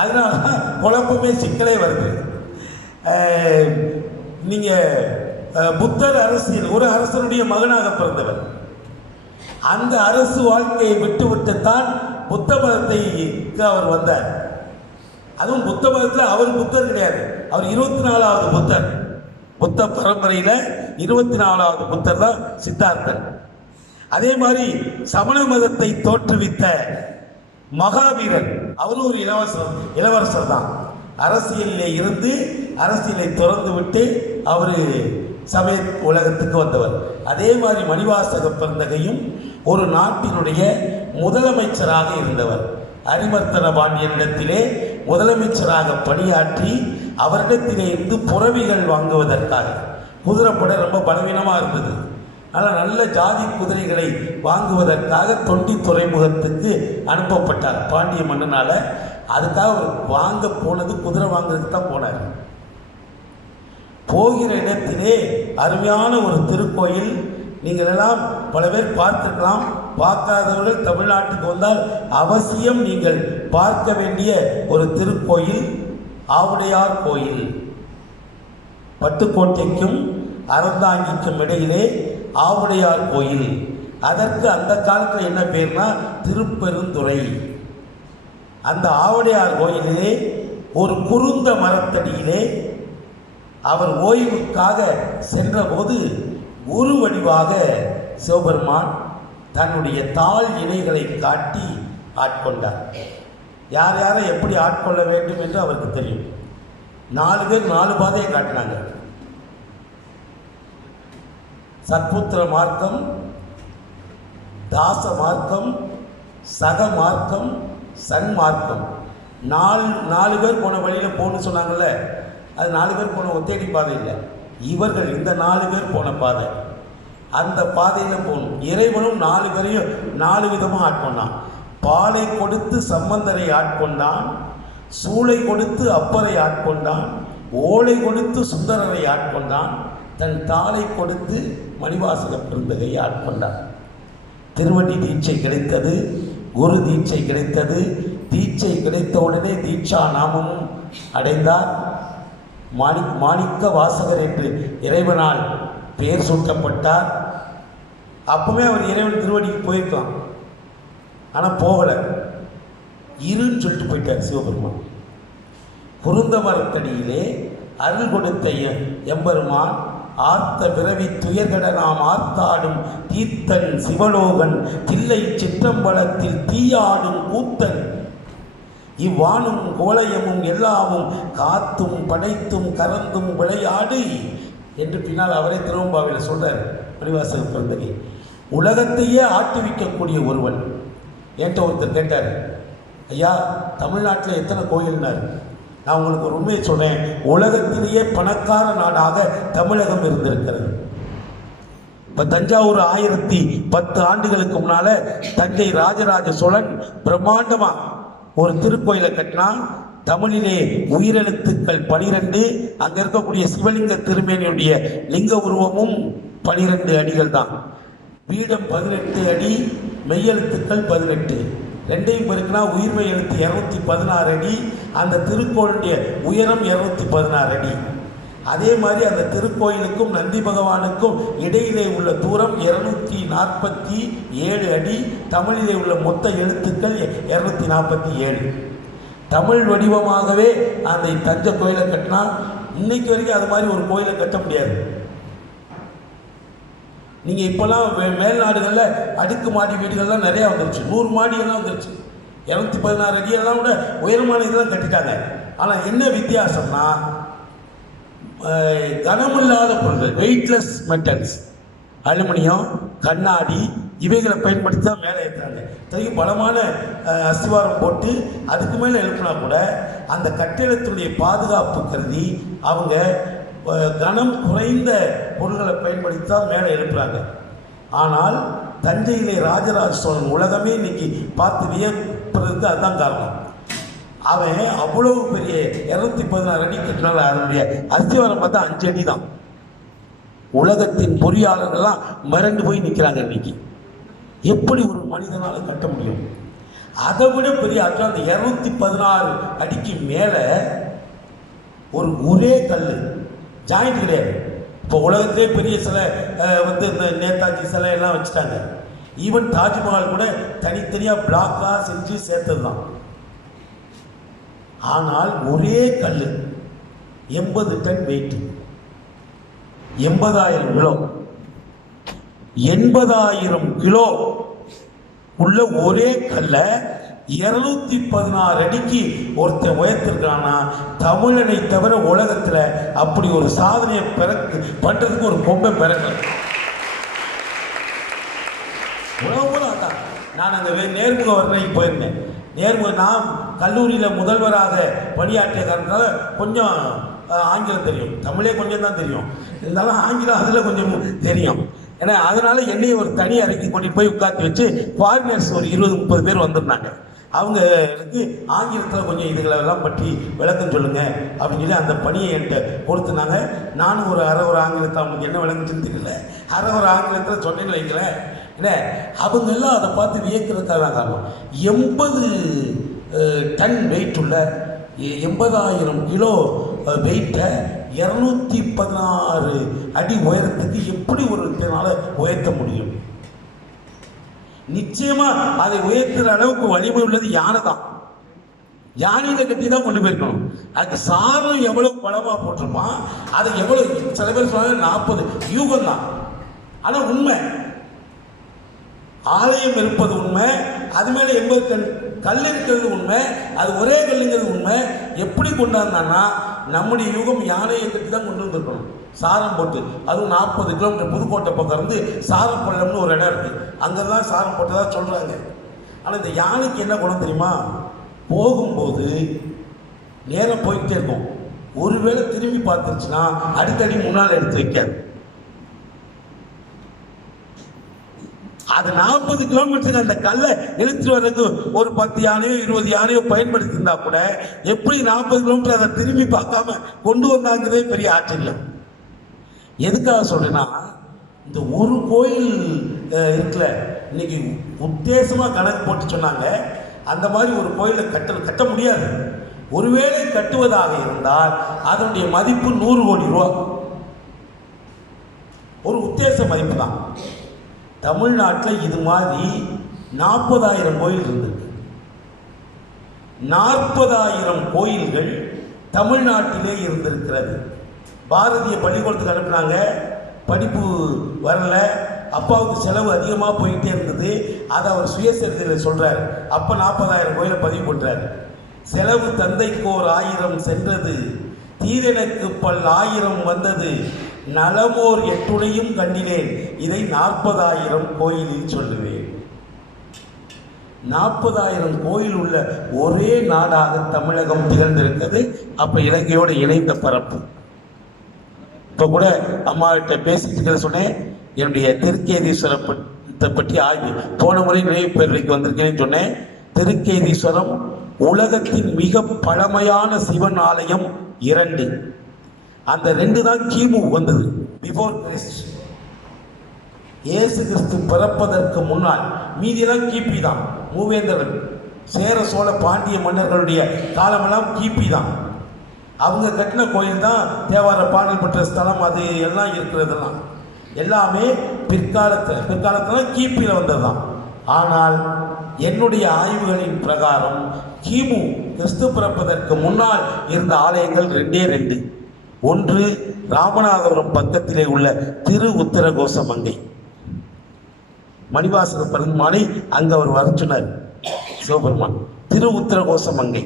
அதனால தான் குழப்பமே சிக்கலே வருது. நீங்கள் புத்தர் அரசியல், ஒரு அரசனுடைய மகனாக பிறந்தவர், அந்த அரசு வாழ்க்கையை விட்டுவிட்டுத்தான் புத்த மதத்தைக்கு அவர் வந்தார். அதுவும் புத்த மதத்தில் அவர் புத்தர் கிடையாது, அவர் 24வது புத்தர். புத்த பரம்பரையில் 24வது புத்தர் தான் சித்தார்த்தர். அதே மாதிரி சமண மதத்தை தோற்றுவித்த மகாவீரர், அவரும் ஒரு இளவரசர் தான். அரசியலிலே இருந்து அரசியலை துறந்து விட்டு அவர் சமய உலகத்துக்கு வந்தவர். அதே மாதிரி மணிவாசக பெருந்தகையும் ஒரு நாட்டினுடைய முதலமைச்சராக இருந்தவர். அரிமர்த்தன பாண்டியனிடத்திலே முதலமைச்சராக பணியாற்றி அவரிடத்திலே இருந்து புறவிகள் வாங்குவதற்காக, குதிரைப்படை ரொம்ப பலவீனமாக இருந்தது, ஆனால் நல்ல ஜாதி குதிரைகளை வாங்குவதற்காக தொண்டி துறைமுகத்துக்கு அனுப்பப்பட்டார் பாண்டிய மன்னனால். அதுக்காக அவர் வாங்க போனது குதிரை வாங்குறதுக்கு தான் போனார். போகிற இடத்திலே அருமையான ஒரு திருக்கோயில், நீங்கள் எல்லாம் பல பேர் பார்த்துருக்கலாம், பார்க்காதவர்கள் தமிழ்நாட்டுக்கு வந்தால் அவசியம் நீங்கள் பார்க்க வேண்டிய ஒரு திருக்கோயில் ஆவுடையார் கோயில். பட்டுக்கோட்டைக்கும் அறந்தாங்கிக்கும் இடையிலே ஆவுடையார் கோயில். அதற்கு அந்த காலத்தில் என்ன பேர்னா திருப்பெருந்துறை. அந்த ஆவுடையார் கோயிலிலே ஒரு குருந்த மரத்தடியிலே அவர் ஓய்வுக்காக சென்றபோது ஒரு வடிவாக சிவபெருமான் தன்னுடைய தாள் இணைகளை காட்டி ஆட்கொண்டார். யார் யாரை எப்படி ஆட்கொள்ள வேண்டும் என்று அவருக்கு தெரியும். 4 பேர் 4 பாதையை காட்டினாங்க. சத்புத்திர மார்க்கம், தாச மார்க்கம், சக மார்க்கம், சன்மார்க்கம். 4 பேர் போன வழியில் போகணும்னு சொன்னாங்கல்ல, அது 4 பேர் போன ஒத்தேடி பாதை இல்லை, இவர்கள் இந்த 4 பேர் போன பாதை. அந்த பாதையில் போகணும். இறைவனும் 4 பேரையும் 4 விதமாக ஆட்கொண்டான். பாலை கொடுத்து சம்பந்தரை ஆட்கொண்டான், சூளை கொடுத்து அப்பரை ஆட்கொண்டான், ஓலை கொடுத்து சுந்தரரை ஆட்கொண்டான், தன் தாளை கொடுத்து மணிவாசக பெருந்தகையை ஆட்கொண்டான். திருவடி தீட்சை கிடைத்தது, குரு தீட்சை கிடைத்தது. தீட்சை கிடைத்தவுடனே தீட்சா நாமமும் அடைந்தார். மாணிக்க வாசகர் என்று இறைவனால் பெயர் சூட்டப்பட்டார். அப்பவுமே அவர் இறைவன் திருவடிக்கு போயிருக்கான், ஆனால் போகலை, இருன்னு சொல்லிட்டு போயிட்டார் சிவபெருமான். குருந்த மரத்தடியிலே அருள் கொடுத்த எம்பெருமான் ஆர்த்த பிறவி துயர்கட நாம் ஆர்த்தாடும் தீர்த்தன் சிவலோகன் தில்லை சிற்றம்பலத்தில் தீயாடும் கூத்தன் இவ்வானும் கோலயமும் எல்லாமும் காத்தும் படைத்தும் கறந்தும் விளையாடு என்று பின்னால் அவரே திருவம்பாவில் சொல்றார் மணிவாசக பெருந்தகை. உலகத்தையே ஆட்டுவிக்கக்கூடிய ஒருவன். என்கிட்ட ஒருத்தர் கேட்டார், ஐயா தமிழ்நாட்டில் எத்தனை கோயில்னார்? நான் உங்களுக்கு ஒரு உண்மையை சொல்கிறேன், உலகத்திலேயே பணக்கார நாடாக தமிழகம் இருந்திருக்கிறது. இப்போ தஞ்சாவூர் 1010 ஆண்டுகளுக்கு முன்னால் தஞ்சை ராஜராஜ சோழன் பிரம்மாண்டமாக ஒரு திருக்கோயிலை கட்டினா. தமிழிலே உயிரெழுத்துக்கள் 12, அங்கே இருக்கக்கூடிய சிவலிங்க திருமேனியுடைய லிங்க உருவமும் 12 அடிகள் தான். வீடம் 18 அடி, மெய்யெழுத்துக்கள் 18, ரெண்டையும் பெருக்கினா உயிர்மெய் எழுத்து 216 அடி. அந்த திருக்கோயிலுடைய உயரம் 216 அடி. அதே மாதிரி அந்த திருக்கோயிலுக்கும் நந்தி பகவானுக்கும் இடையிலே உள்ள தூரம் 247 அடி. தமிழிலே உள்ள மொத்த எழுத்துக்கள் 247. தமிழ் வடிவமாகவே அந்த தஞ்சை கோயிலை கட்டினா இன்னைக்கு வரைக்கும் அது மாதிரி ஒரு கோயிலை கட்ட முடியாது. நீங்கள் இப்போல்லாம் மேல்நாடுகளில் அடுக்கு மாடி வீடுகள்லாம் நிறையா வந்துருச்சு, 100 மாடியெல்லாம் வந்துருச்சு, 216 அடியெல்லாம் கூட உயரமான இதெல்லாம் கட்டிட்டாங்க. ஆனால் என்ன வித்தியாசம்னா கனமில்லாத பொருட்கள், வெயிட்லெஸ் மெட்டல்ஸ், அலுமினியம், கண்ணாடி இவைகளை பயன்படுத்தி தான் மேலே ஏற்றுறாங்க. இத்தனைக்கு பலமான அஸ்திவாரம் போட்டு அதுக்கு மேலே எழுப்பினா கூட அந்த கட்டிடத்துடைய பாதுகாப்பு கருதி அவங்க கனம் குறைந்த பொருள்களை பயன்படுத்தி தான் மேலே எழுப்புறாங்க. ஆனால் தஞ்சையிலே ராஜராஜ சோழன் உலகமே இன்னைக்கு பார்த்து வியப்பதற்கு அதுதான் காரணம். அவன் அவ்வளவு பெரிய 216 அடி கட்டினால அதனுடைய அஸ்திவாரம் பார்த்தா 5 அடி தான். உலகத்தின் பொறியாளர்கள்லாம் மிரண்டு போய் நிற்கிறாங்க. இன்னைக்கு எப்படி ஒரு மனிதனால் கட்ட முடியும்? அதை விட பெரிய ஆற்றல் அந்த 216 அடிக்கு மேலே ஒரே கல், ஜாயிண்ட் கிடையாது. இப்போ உலகத்திலே பெரிய சிலை இந்த நேதாஜி சிலை எல்லாம் வச்சுட்டாங்க. ஈவன் தாஜ்மஹால் கூட தனித்தனியாக பிளாக்காக செஞ்சு சேர்த்தது தான். ஆனால் ஒரே கல் 80 டன் வெயிட், 80,000 கிலோ, 80,000 கிலோ உள்ள ஒரே கல்லை 216 அடிக்கு ஒருத்தன் உயர்த்திருக்கான்னா தமிழனை தவிர உலகத்தில் அப்படி ஒரு சாதனையை பண்றதுக்கு ஒரு பொம்பை பிறக்கல. உலகம் அதான். நான் அங்கே நேர்முக வர்ணைக்கு போயிருந்தேன். நேர்முக நான் கல்லூரியில் முதல்வராக பணியாற்றிய காரணத்தால் கொஞ்சம் ஆங்கிலம் தெரியும், தமிழே கொஞ்சம் தான் தெரியும், இருந்தாலும் ஆங்கிலம் அதில் கொஞ்சம் தெரியும். ஏன்னா அதனால என்னையும் ஒரு தனி அறைக்கு கொண்டு போய் உட்காந்து வச்சு ஃபாரினர்ஸ் ஒரு 20-30 பேர் வந்திருந்தாங்க. அவங்க எனக்கு ஆங்கிலத்தில் கொஞ்சம் இதுகளெல்லாம் பற்றி விளக்கம் சொல்லுங்க அப்படின்னு சொல்லி அந்த பணியை என்கிட்ட கொடுத்துனாங்க. நானும் ஒரு ஆங்கிலத்தில் அவங்களுக்கு என்ன விளங்குச்சுன்னு தெரியல, ஒரு ஆங்கிலத்தில் சொன்னேன்னு வைக்கல. ஏன்னா அவங்க எல்லாம் அதை பார்த்து வியக்கிறதுக்காக தான் காரணம். 80 டன் வெயிட் உள்ள 80,000 கிலோ வெயிட்டை 216 அடி உயரத்துக்கு எப்படி ஒருத்தனால உயர்த்த முடியும்? நிச்சயமா அதை உயர்த்துற அளவுக்கு வலிமை உள்ளது யானை தான். யானையில கட்டி தான் கொண்டு போயிருக்கணும். அதுக்கு சாரம் எவ்வளவு பலமா போட்டிருப்பான், அதை எவ்வளவு சில பேர் சொன்னாங்க 40 யூகம் தான். ஆனா உண்மை ஆலயம் இருப்பது உண்மை, அது மேல 80 டன் கல் இருக்கிறது உண்மை, அது ஒரே கல்லுங்கிறது உண்மை. எப்படி கொண்டாந்தான்னா நம்முடைய யுகம் யானையை கட்டி தான் கொண்டு வந்திருக்கணும் சாரம் போட்டு. அதுவும் 40 கிலோமீட்டர் புதுக்கோட்டை பக்கம் இருந்து சாரப்பள்ளம்னு ஒரு இடம் இருக்கு, அங்கெல்லாம் சாரம் போட்டதா சொல்றாங்க. ஆனால் இந்த யானைக்கு என்ன குணம் தெரியுமா? போகும்போது நேரம் போயிட்டே இருக்கும், ஒருவேளை திரும்பி பார்த்துருச்சுன்னா அடிக்கடி முன்னால் எடுத்து வைக்காது. அது 40 கிலோமீட்டருக்கு அந்த கல்லை இழுத்துட்டு வர்றதுக்கு ஒரு 10 யானையோ 20 யானையோ பயன்படுத்தி இருந்தா கூட எப்படி 40 கிலோமீட்டர் அதை திரும்பி பார்க்காம கொண்டு வந்தாங்கிறதே பெரிய ஆச்சரியம். எதுக்காக சொல்றேன்னா, இந்த ஒரு கோயில் இருக்குல்ல, இன்னைக்கு உத்தேசமா கணக்கு போட்டு சொன்னாங்க அந்த மாதிரி ஒரு கோயிலை கட்ட முடியாது. ஒருவேளை கட்டுவதாக இருந்தால் அதனுடைய மதிப்பு 100 கோடி ரூபா, ஒரு உத்தேச மதிப்பு தான். தமிழ்நாட்டில் இது மாதிரி 40,000 கோயில் இருந்திருக்கு. 40,000 கோயில்கள் தமிழ்நாட்டிலே இருந்திருக்கிறது. பாரதிய பள்ளிக்கூடத்துக்கு அனுப்புனாங்க, படிப்பு வரல, அப்பாவுக்கு செலவு அதிகமாக போயிட்டே இருந்தது. அதை அவர் சுயசரிதையில் சொல்கிறார். அப்போ 40,000 கோயிலை பதிவு பண்ணுறாரு. செலவு தந்தைக்கோர் 1000 சென்றது, தீதெனக்கு 1000 வந்தது, நலமோர் 8 கண்டினேன், இதை 40,000 கோயிலில் சொல்லுவேன். 40,000 கோயில் உள்ள ஒரே நாடாக தமிழகம் திகழ்ந்திருக்கிறது. அப்ப இலங்கையோடு இணைந்த பரப்பு. இப்ப கூட அம்மா கிட்ட பேசிட்டு சொன்னேன், என்னுடைய திருக்கேதீஸ்வரத்தை பற்றி ஆய்வு போன முறை நினைவு பேரவைக்கு வந்திருக்கேன்னு சொன்னேன். திருக்கேதீஸ்வரம் உலகத்தின் மிக பழமையான சிவன் ஆலயம் 2. அந்த 2 தான் கிமு வந்தது, பிஃபோர் கிறிஸ்ட். இயேசு கிறிஸ்து பிறப்பதற்கு முன்னால். மீதியெல்லாம் கிபி தான். மூவேந்தர்கள், சேர சோழ பாண்டிய மன்னர்களுடைய காலமெல்லாம் கிபி தான். அவங்க கட்டின கோயில் தான் தேவார பாடல் பெற்ற ஸ்தலம், அது எல்லாம் இருக்கிறதெல்லாம் எல்லாமே பிற்காலத்தில் கிபியில் வந்தது தான். ஆனால் என்னுடைய ஆய்வுகளின் பிரகாரம் கிமு கிறிஸ்து பிறப்பதற்கு முன்னால் இருந்த ஆலயங்கள் 2. ஒன்று ராமநாதபுரம் பக்கத்திலே உள்ள திரு உத்தரகோச மங்கை. மணிவாசக பெருமானை அங்க அவர் வர சொன்னார் சிவபெருமான். திரு உத்தரகோச மங்கை.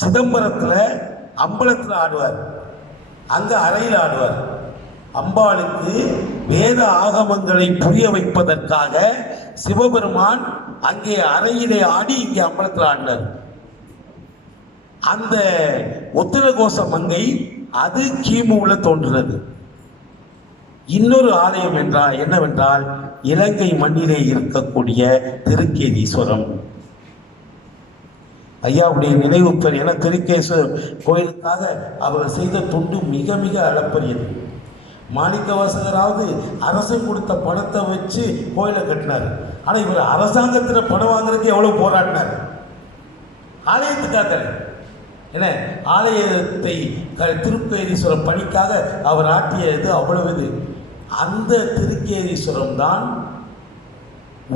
சிதம்பரத்துல அம்பலத்தில் ஆடுவார், அங்க அறையில் ஆடுவார். அம்பாளுக்கு வேத ஆகமங்களை புரிய வைப்பதற்காக சிவபெருமான் அங்கே அறையிலே ஆடி இங்கே அம்பலத்தில் ஆடினார். அந்த உத்தரகோச மங்கை அது கிமுல தோன்றினது. இன்னொரு ஆலயம் என்னவென்றால் இலங்கை மண்ணிலே இருக்கக்கூடிய திருக்கேதீஸ்வரம். ஐயாவுடைய நினைவு பெயர் என திருக்கேஸ்வரர் கோயிலுக்காக அவர் செய்த தொண்டு மிக மிக அளப்பரியது. மாணிக்க வாசகராவது அரசன் கொடுத்த பணத்தை வச்சு கோயிலை கட்டினார். ஆனால் இவர் அரசாங்கத்தில் பணம் வாங்குறதுக்கு எவ்வளவு போராடினார் ஆலயத்துக்காக. ஏன்னா ஆலயத்தை திருக்கேதீஸ்வரம் பணிக்காக அவர் ஆட்டியது அவ்வளவு. அந்த திருக்கேதீஸ்வரம் தான்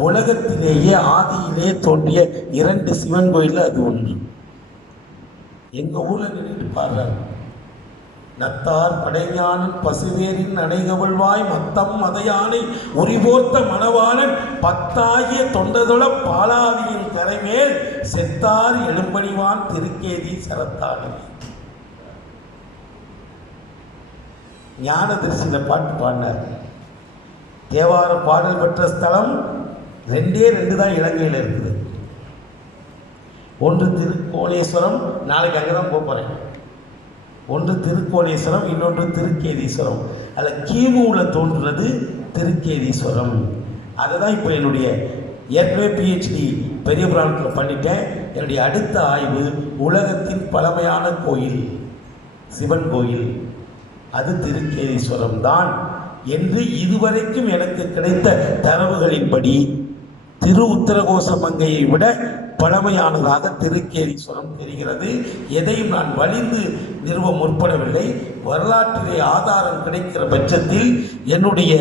உலகத்திலேயே ஆதியிலே தோன்றிய 2 சிவன் கோயில் அது ஒன்று. எங்க ஊர்ல நின்றுட்டு பாடுறாரு, நத்தார் படைஞானன் பசுவேரின் அணைகவழ்வாய் மத்தம் மதையானை உரிபோர்த்த மணவாளன் பத்தாகிய தொண்டதொழ பாலாவியின் கரைமேல் செத்தார் எழும்பணிவான் திருக்கேதி சரத்தானே. ஞான தரிசில பாட்டு பாடினார். தேவார பாடல் பெற்ற ஸ்தலம் ரெண்டே தான் இலங்கையில் இருக்குது. ஒன்று திருக்கோணேஸ்வரம், நாளைக்கு அங்கே தான் போகிறேன். ஒன்று திருக்கோணேஸ்வரம், இன்னொன்று திருக்கேதீஸ்வரம். அதில் கிமுவில் தோன்றுறது திருக்கேதீஸ்வரம். அதை தான் இப்போ என்னுடைய ஏற்கனவே பிஹெச்டி பெரிய புராணத்தில் பண்ணிட்டேன். என்னுடைய அடுத்த ஆய்வு உலகத்தின் பழமையான கோயில் சிவன் கோயில், அது திருக்கேதீஸ்வரம் தான் என்று இதுவரைக்கும் எனக்கு கிடைத்த தரவுகளின்படி திரு உத்தரகோச மங்கையை விட பழமையானதாக திருக்கேதீஸ்வரம் தெரிகிறது. எதையும் நான் வலிந்து நிறுவ முற்படவில்லை. வரலாற்றிலே ஆதாரம் கிடைக்கிற பட்சத்தில் என்னுடைய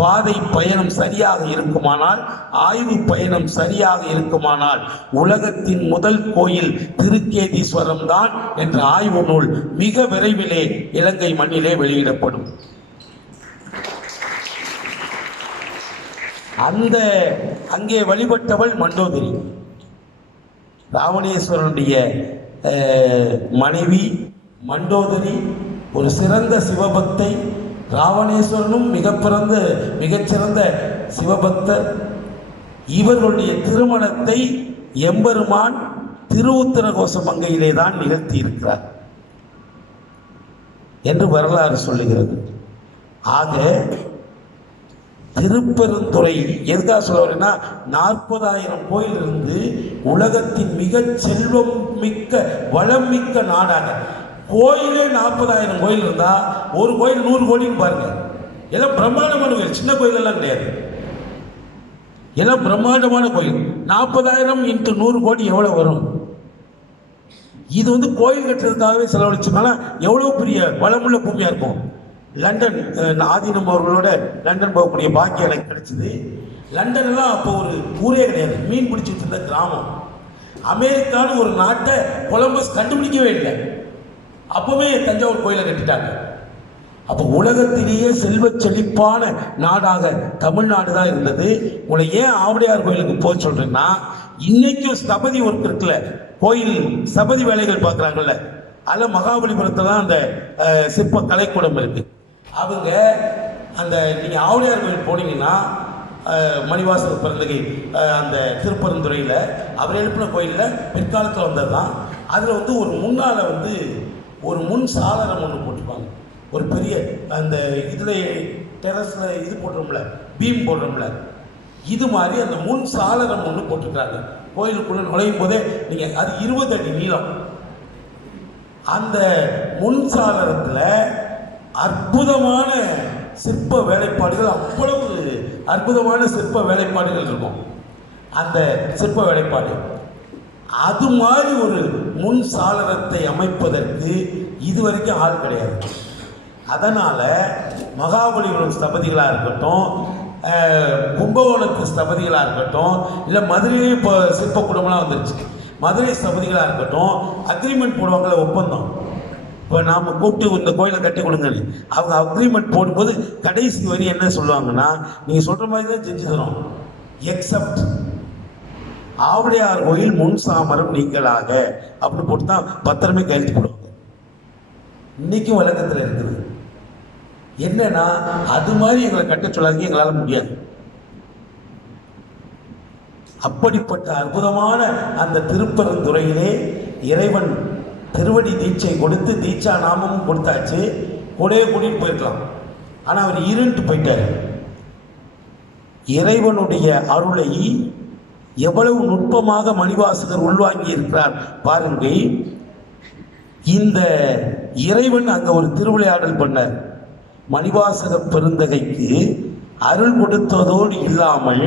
பாதை பயணம் சரியாக இருக்குமானால், ஆய்வு பயணம் சரியாக இருக்குமானால், உலகத்தின் முதல் கோயில் திருக்கேதீஸ்வரம் தான் என்ற ஆய்வு நூல் மிக விரைவிலே இலங்கை மண்ணிலே வெளியிடப்படும். அங்கே வழிபட்டவள் மண்டோதரி, ராவணேஸ்வரனுடைய மனைவி மண்டோதரி, ஒரு சிறந்த சிவபக்தை. ராவணேஸ்வரனும் மிகச்சிறந்த சிவபக்தர். இவர்களுடைய திருமணத்தை எம்பெருமான் திருவுத்தரகோச மங்கையிலே தான் நிகழ்த்தி இருக்கிறார் என்று வரலாறு சொல்லுகிறது. ஆக திருப்பெருந்துறை எதுக்காக சொல்ல வரேன்னா, 40,000 கோயில் இருந்து உலகத்தின் மிக செல்வம் மிக்க வளம் மிக்க நாடாக கோயிலே 40,000 கோயில் இருந்தா ஒரு கோயில் 100 கோடின்னு பாருங்க. எல்லாம் பிரம்மாண்டமான கோயில், சின்ன கோயில் எல்லாம் கிடையாது. எல்லாம் பிரம்மாண்டமான கோயில். 40,000 × 100 கோடி எவ்வளவு வரும்? இது கோயில் கட்டுறதுக்காகவே செலவழிச்சோம்னா எவ்வளவு பெரிய வளமுள்ள பூமியா இருக்கும். லண்டன் ஆதீனம் அவர்களோட லண்டன் போகக்கூடிய பாக்கியம் எனக்கு கிடைச்சிது. லண்டன்லாம் அப்போ ஒரு ஊரே கிடையாது, மீன் பிடிச்சிட்டு இருந்த கிராமம். அமெரிக்கான்னு ஒரு நாட்டை கொலம்பஸ் கண்டுபிடிக்கவே இல்லை. அப்போவே தஞ்சாவூர் கோயிலை கட்டிட்டாங்க. அப்போ உலகத்திலேயே செல்வ செழிப்பான நாடாக தமிழ்நாடு தான் இருந்தது. உங்களை ஏன் ஆவுடையார் கோயிலுக்கு போக சொல்றேன்னா, இன்னைக்கும் ஸ்தபதி ஒர்க் இருக்குல்ல, கோயில் ஸ்தபதி வேலைகள் பார்க்குறாங்கல்ல, அதில் மகாபலிபுரத்தில் தான் அந்த சிற்ப கலைக்கூடம் இருக்கு. அவங்க அந்த நீங்கள் ஆவுடையார் கோயில் போனீங்கன்னா, மணிவாசக பிறந்தகை அந்த திருப்பரந்துறையில் அவர் எழுப்பின கோயிலில் பிற்காலத்தில் வந்தது தான். அதில் ஒரு முன்னால் ஒரு முன் சாளரம் ஒன்று போட்டிருப்பாங்க. ஒரு பெரிய அந்த இதில் டெரஸில் இது போடுறோம்ல, பீம் போடுறோம்ல, இது மாதிரி அந்த முன் சாளரம் ஒன்று போட்டிருக்காங்க. கோயிலுக்குள்ளே நுழையும் போதே நீங்கள் அது 20 அடி நீளம். அந்த முன் சாளரத்தில் அற்புதமான சிற்ப வேலைப்பாடுகள், அவ்வளவு அற்புதமான சிற்ப வேலைப்பாடுகள் இருக்கும். அந்த சிற்ப வேலைப்பாடு அது மாதிரி ஒரு முன் சாளரத்தை அமைப்பதற்கு இதுவரைக்கும் ஆள் கிடையாது. அதனால் மகாபலிபுரம் ஸ்தபதிகளாக இருக்கட்டும், கும்பகோணத்து ஸ்தபதிகளாக இருக்கட்டும், இல்லை மதுரையே இப்போ சிற்ப குடம்லாம் வந்துருச்சு, மதுரை ஸ்தபதிகளாக இருக்கட்டும், அக்ரிமெண்ட் போடுவாங்கள, ஒப்பந்தம். இப்போ நாம் கூப்பிட்டு இந்த கோயிலை கட்டி கொடுங்கன்னு அவங்க அக்ரிமெண்ட் போடும்போது கடைசி வரி என்ன சொல்லுவாங்கன்னா, நீங்கள் சொல்கிற மாதிரி தான் செஞ்சு தரோம், எக்ஸப்ட் ஆவுடையார் கோயில் முன் சாமரம் நீங்களாக அப்படின்னு போட்டு தான் பத்திரமே கையெழுத்து போடுவாங்க. இன்னைக்கும் வழக்கத்தில் இருக்குது. என்னன்னா, அது மாதிரி எங்களை கட்ட சொல்லாதீங்க, எங்களால் முடியாது. அப்படிப்பட்ட அற்புதமான அந்த திருப்பரந்துறையிலே இறைவன் திருவடி தீட்சை கொடுத்து தீட்சா நாமமும் கொடுத்தாச்சு. கூடவே கூட்டிட்டு போயிருக்கலாம், ஆனால் அவர் இருண்டு போயிட்டார். இறைவனுடைய அருளை எவ்வளவு நுட்பமாக மணிவாசகர் உள்வாங்கி இருக்கிறார் பாருங்கள். இந்த இறைவன் அங்கே ஒரு திருவிளையாடல் பண்ணார். மணிவாசக பெருந்தகைக்கு அருள் கொடுத்ததோடு இல்லாமல்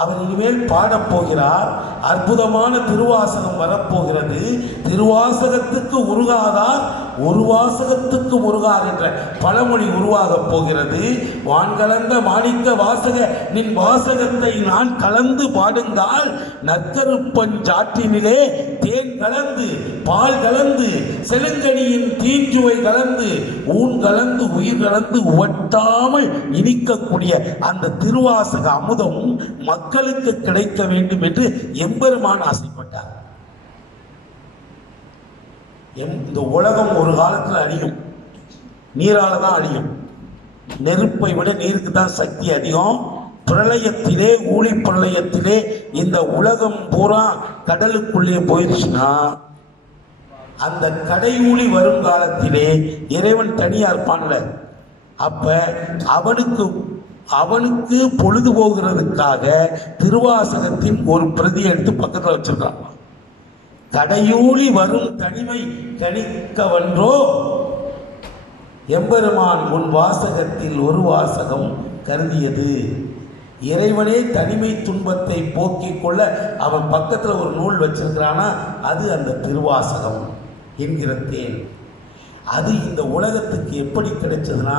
அவர் இனிமேல் பாடப்போகிறார். அற்புதமான திருவாசகம் வரப்போகிறது. திருவாசகத்துக்கு உருகாதார் ஒரு வாசகத்துக்கு முருகார் என்ற பழமொழி உருவாகப் போகிறது. வான்கலந்த மாணிக்க வாசக நின் வாசகத்தை நான் கலந்து பாடுங்கால் நற்கருப்பஞ்சாற்றினிலே தேன் கலந்து பால் கலந்து செழுங்கனியின் தீஞ்சுவை கலந்து ஊன் கலந்து உயிர் கலந்து ஒட்டாமல் இனிக்கக்கூடிய அந்த திருவாசக அமுதம் மக்களுக்கு கிடைக்க வேண்டும் என்று எம்பெருமான் ஆசைப்பட்டார். இந்த உலகம் ஒரு காலத்தில் அழியும், நீரால தான் அழியும். நெருப்பை விட நீருக்கு தான் சக்தி அதிகம். பிரளயத்திலே ஊழி பிரளயத்திலே இந்த உலகம் பூரா கடலுக்குள்ளே போயிடுச்சுன்னா அந்த கடை ஊழி வரும் காலத்திலே இறைவன் தனியா இருப்பான்ல, அப்ப அவனுக்கு பொழுது போகிறதுக்காக திருவாசகத்தின் ஒரு பிரதி எடுத்து பக்கத்தில் வச்சிருக்கான். கடையூழி வரும் தனிமை கணிக்கவன்றோ எம்பெருமான் உன் வாசகத்தில் ஒரு வாசகம் கருதியது. இறைவனே தனிமை துன்பத்தை போக்கிக் கொள்ள அவன் பக்கத்தில் ஒரு நூல் வச்சிருக்கிறானா, அது அந்த திருவாசகம் என்கிற தேன். அது இந்த உலகத்துக்கு எப்படி கிடைச்சதுன்னா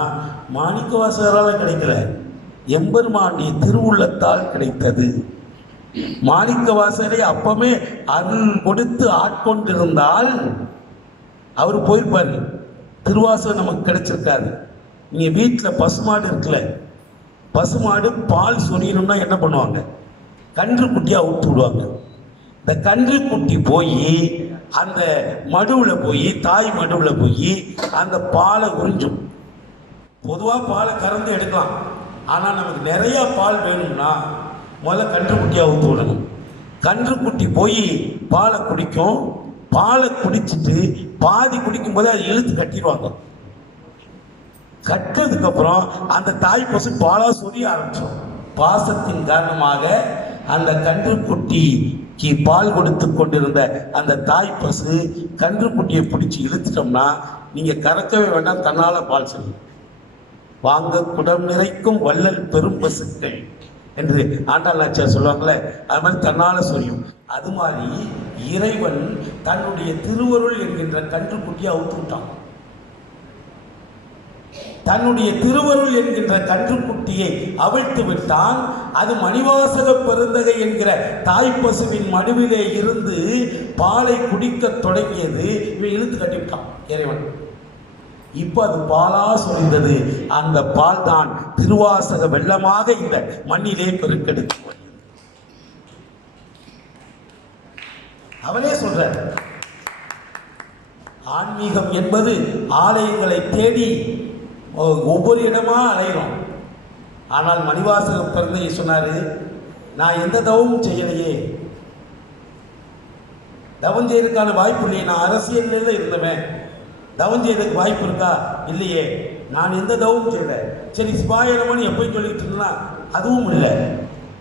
மாணிக்க வாசகரால் கிடைக்கல, எம்பெருமானுடைய திருவுள்ளத்தால் கிடைத்தது. மாணிக்க வாசகரை அப்பமே அருள் கொடுத்து ஆட்கொண்டிருந்தால் அவர் போயிருப்பாரு, திருவாசகம் நமக்கு கிடைச்சிருக்காரு. நீங்கள் வீட்டில் பசுமாடு இருக்குல்ல, பசுமாடு பால் சொரியணும்னா என்ன பண்ணுவாங்க, கன்று குட்டியாக விட்டு விடுவாங்க. இந்த கன்று குட்டி போய் அந்த மடுவில் போய் தாய் மடுவில் போய் அந்த பாலை உறிஞ்சும். பொதுவாக பாலை கறந்து எடுக்கலாம், ஆனால் நமக்கு நிறையா பால் வேணும்னா முதல்ல கன்றுக்குட்டியாக ஊற்று விடணும். கன்றுக்குட்டி போய் பாலை குடிக்கும். பாலை குடிச்சிட்டு பாதி குடிக்கும் போது அதை இழுத்து கட்டிடுவாங்க. கட்டுறதுக்கப்புறம் அந்த தாய் பசு பாலாக சொரிய ஆரம்பிச்சோம். பாசத்தின் காரணமாக அந்த கன்றுக்குட்டிக்கு பால் கொடுத்து கொண்டிருந்த அந்த தாய் பசு கன்றுக்குட்டியை பிடிச்சி இழுத்துட்டோம்னா நீங்கள் கறக்கவே வேண்டாம், தன்னால் பால் சொல்லும். வாங்க குடம் நிறைக்கும் வள்ளல் பெரும் பசுக்கள் என்று ஆண்டாள் நாச்சியார் சொல்லுவாங்களே, அது மாதிரி தன்னால் சொல்லும். அது மாதிரி இறைவன் தன்னுடைய திருவருள் என்கின்ற கன்றுக்குட்டியை அவுத்து விட்டான். தன்னுடைய திருவருள் என்கின்ற கன்றுக்குட்டியை அவிழ்த்து விட்டான். அது மணிவாசக பெருந்தகை என்கிற தாய்ப்பசுவின் மடுவிலே இருந்து பாலை குடிக்க தொடங்கியது. இவன் இழுத்து கட்டிவிட்டான் இறைவன். இப்போ அது பாலா சொரிந்தது. அந்த பால் தான் திருவாசக வெள்ளமாக இந்த மண்ணிலே பெருக்கெடுத்து. அவனே சொல்ற, ஆன்மீகம் என்பது ஆலயங்களை தேடி ஒவ்வொரு இடமா அலைகிறோம். ஆனால் மணிவாசக பெருந்தகை சொன்னாரு, நான் எந்த தவமும் செய்யலையே, தவம் செய்யறதுக்கான வாய்ப்பு இல்லையே, நான் அரசியலில் இருந்தவன், தவம் செய்யறதுக்கு வாய்ப்பு இருக்கா, இல்லையே, நான் எந்த தவமும் செய்யல. சரி சிவாயனமனு எப்போ சொல்லிட்டு இருந்தா அதுவும் இல்லை,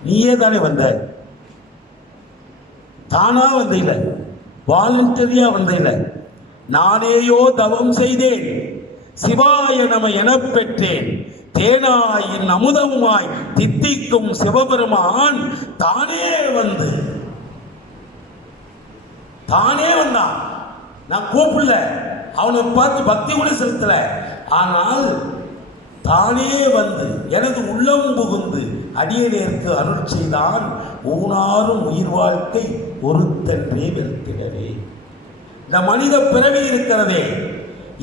நீயே தானே வந்த, தானா வந்த இல்லை, வாலண்டரியா வந்த இல்லை, நானேயோ தவம் செய்தேன், சிவாய நம என பெற்றேன், தேனாயின் அமுதமுமாய் தித்திக்கும் சிவபெருமான் தானே வந்தான். நான் கூப்பிடல, அவனை பார்த்து பக்தி கூட செலுத்தல, ஆனால் தானே வந்து எனது உள்ளம் புகுந்து அடியேற்கு அருள் செய்தான். ஊனாரும் உயிர் வாழ்க்கை ஒருத்தன்றே வெறுத்திடவே. இந்த மனித பிறவி இருக்கிறதே,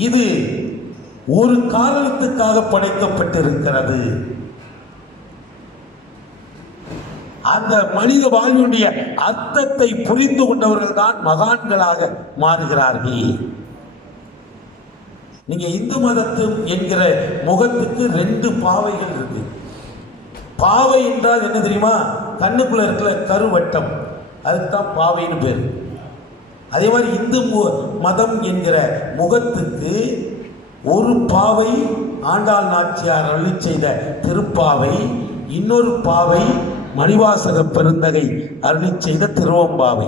இது ஒரு காரணத்துக்காக படைக்கப்பட்டிருக்கிறது. அந்த மனித வாழ்வினுடைய அர்த்தத்தை புரிந்து கொண்டவர்கள் தான் மகான்களாக மாறுகிறார்கள். நீங்க இந்து மதத்து என்கிற முகத்துக்கு 2 பாவைகள் இருக்கு. பாவை என்றால் என்ன தெரியுமா, கண்ணுக்குள்ள இருக்கிற கருவட்டம், அதுக்குதான் பாவைன்னு பேர். அதே மாதிரி இந்து மதம் என்கிற முகத்துக்கு ஒரு பாவை ஆண்டாள் நாச்சியார் அருளி செய்த திருப்பாவை, இன்னொரு பாவை மணிவாசக பெருந்தகை அருளி செய்த திருவம்பாவை.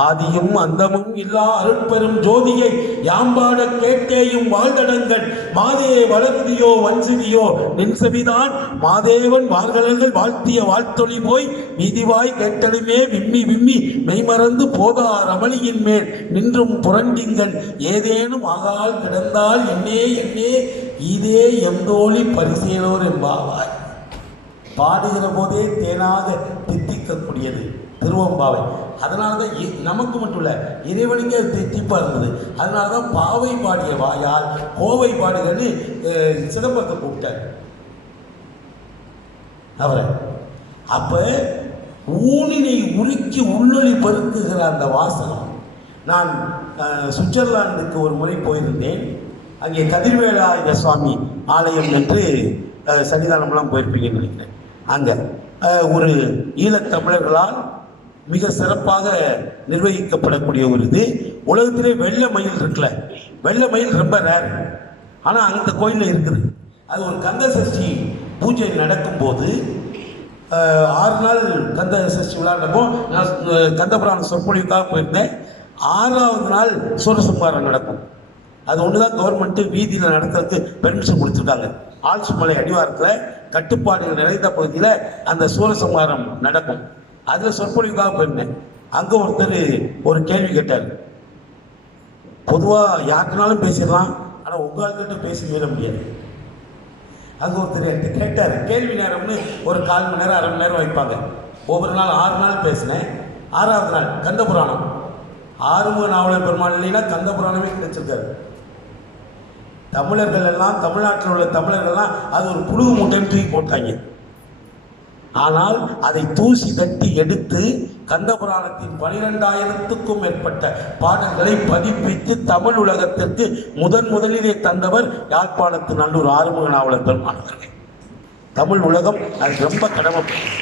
ஆதியும் அந்தமும் இல்லா அருட்பெரும் ஜோதியை யாம்பாட கேட்டேயும் வாழ்தடங்கள் மாதே வளர்ந்தியோ வன்சிதியோ நின்சவிதான் மாதேவன் வார்களங்கள் வாழ்த்திய வாழ்த்தொழி போய் மீதிவாய் கேட்டலுமே விம்மி விம்மி மெய்மறந்து போதார் ரமணியின் மேல் நின்றும் புரண்டிங்கள் ஏதேனும் ஆகால் கிடந்தால் என்னே என்னே இதே எந்தோழி பரிசேலோர் என்பாவாய். பாடுகிற போதே தேனாக தித்திக்கக்கூடியது. திருவம்பாவை. அதனால தான் நமக்கு மட்டும் இல்லை, இறைவனுக்கே தித்திப்பாக இருந்தது. அதனால தான் பாவை பாடிய வாயால் கோவை பாடுகன்னு சிதம்பரத்தை கூப்பிட்டார் அவரை. அப்போ ஊனினை உருக்கி உள்ளொளி பருத்துகிற அந்த வாசகம். நான் சுவிட்சர்லாந்துக்கு ஒரு முறை போயிருந்தேன். அங்கே கதிர்வேலாயுத சுவாமி ஆலயம் என்று சன்னிதானம்லாம் போயிருப்பீங்கன்னு நினைக்கிறேன். அங்கே ஒரு ஈழத்தமிழர்களால் மிக சிறப்பாக நிர்வகிக்கப்படக்கூடிய ஒரு இது. உலகத்திலே வெள்ளை மயில் இருக்குல்ல, வெள்ளை மயில் ரொம்ப ரேர், ஆனால் அந்த கோயிலில் இருக்குது. அது ஒரு கந்த சஷ்டி பூஜை நடக்கும்போது 6 நாள் கந்த சஷ்டி விழா நடக்கும். நான் கந்தபுராண சொற்பொழிவுக்காக போயிருந்தேன். 6ஆவது நாள் சூரசம்ஹாரம் நடக்கும். அது ஒன்று தான் கவர்மெண்ட்டு வீதியில் நடத்துறதுக்கு பெர்மிஷன் கொடுத்துருக்காங்க. ஆல்ஸ் மலை அடிவாரத்தில் கட்டுப்பாடுகள் நிறைந்த பகுதியில் அந்த சூரசம்ஹாரம் நடக்கும். அதில் சொற்பொழிவுக்காக போயிருந்தேன். அங்கே ஒருத்தர் ஒரு கேள்வி கேட்டார். பொதுவாக யாருக்குனாலும் பேசிடலாம், ஆனால் உங்கள்கிட்ட பேசி மீற முடியாது. அங்கே ஒருத்தர் என்கிட்ட கேட்டார். கேள்வி நேரம்னு ஒரு 1/4 மணி நேரம் 1/2 மணி நேரம் வைப்பாங்க. ஒவ்வொரு நாள் 6 நாள் பேசினேன். 6ஆவது நாள் கந்தபுராணம். ஆறுமுக நாவலர் பெருமாள் இல்லைன்னா கந்தபுராணமே கிடைச்சிருக்காரு. தமிழர்கள் எல்லாம், தமிழ்நாட்டில் உள்ள தமிழர்கள்லாம் அது ஒரு புழுகு மூட்டைன்னு தூக்கி போட்டாங்க. ஆனால் அதை தூசி தட்டி எடுத்து கந்தபுராணத்தின் 12,000க்கும் மேற்பட்ட பாடல்களை பதிப்பித்து தமிழ் உலகத்திற்கு முதலிலே தந்தவர் யாழ்ப்பாணத்து நல்லூர் ஆறுமுக நாவலர் பெருமாள் அவர்கள். தமிழ் உலகம் அது ரொம்ப கடமைப்படும்.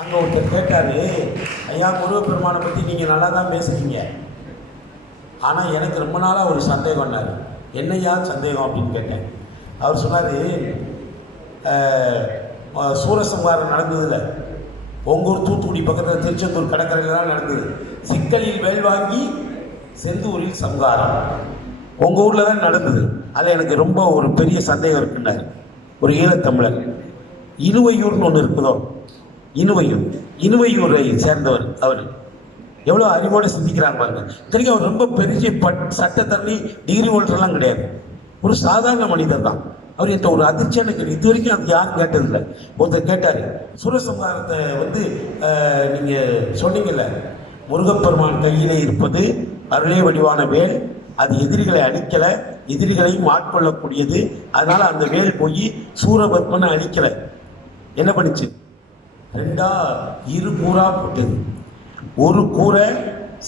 அங்கே ஒருத்தர் கேட்டார், ஐயா முருகப்பெருமானை பற்றி நீங்கள் நல்லா தான் பேசுகிறீங்க, ஆனால் எனக்கு ரொம்ப நாளாக ஒரு சந்தேகம்னார். என்னையா சந்தேகம் அப்படின்னு கேட்டேன். அவர் சொன்னார், சூரசம்ஹாரம் நடந்ததில்ல, உங்கூர் தூத்துக்குடி பக்கத்தில் திருச்செந்தூர் கடற்கரையில் தான் நடந்தது. சிக்கலில் வேல் வாங்கி செந்தூரில் சம்ஹாரம் உங்கள் ஊரில் தான் நடந்தது. அதில் எனக்கு ரொம்ப ஒரு பெரிய சந்தேகம் இருக்குன்னார் ஒரு ஈழத்தமிழர். இனுவையூர்னு ஒன்று இருக்குதோ, இனுவையூரை சேர்ந்தவர். அவர் எவ்வளோ அறிவோடு சிந்திக்கிறாங்க பாருங்க. தெரியும், அவர் ரொம்ப பெரிய சட்டத்தரணி டிகிரி ஹோல்டர்லாம் கிடையாது, ஒரு சாதாரண மனிதர் தான். அவர் என்கிட்ட ஒரு அதிர்ச்சியான கேள்வி, இது வரைக்கும் அது யாரும் கேட்டதில்லை. ஒருத்தர் கேட்டார், சூரசம்ஹாரத்தை நீங்கள் சொன்னீங்கல்ல, முருகப்பெருமான் கையிலே இருப்பது அருளே வடிவான வேல், அது எதிரிகளை அழிக்கலை, எதிரிகளையும் ஆட்கொள்ளக்கூடியது. அதனால் அந்த வேல் போய் சூரபத்மனை அழிக்கலை, என்ன பண்ணிச்சு, 2 கூறா போட்டது. ஒரு கூரை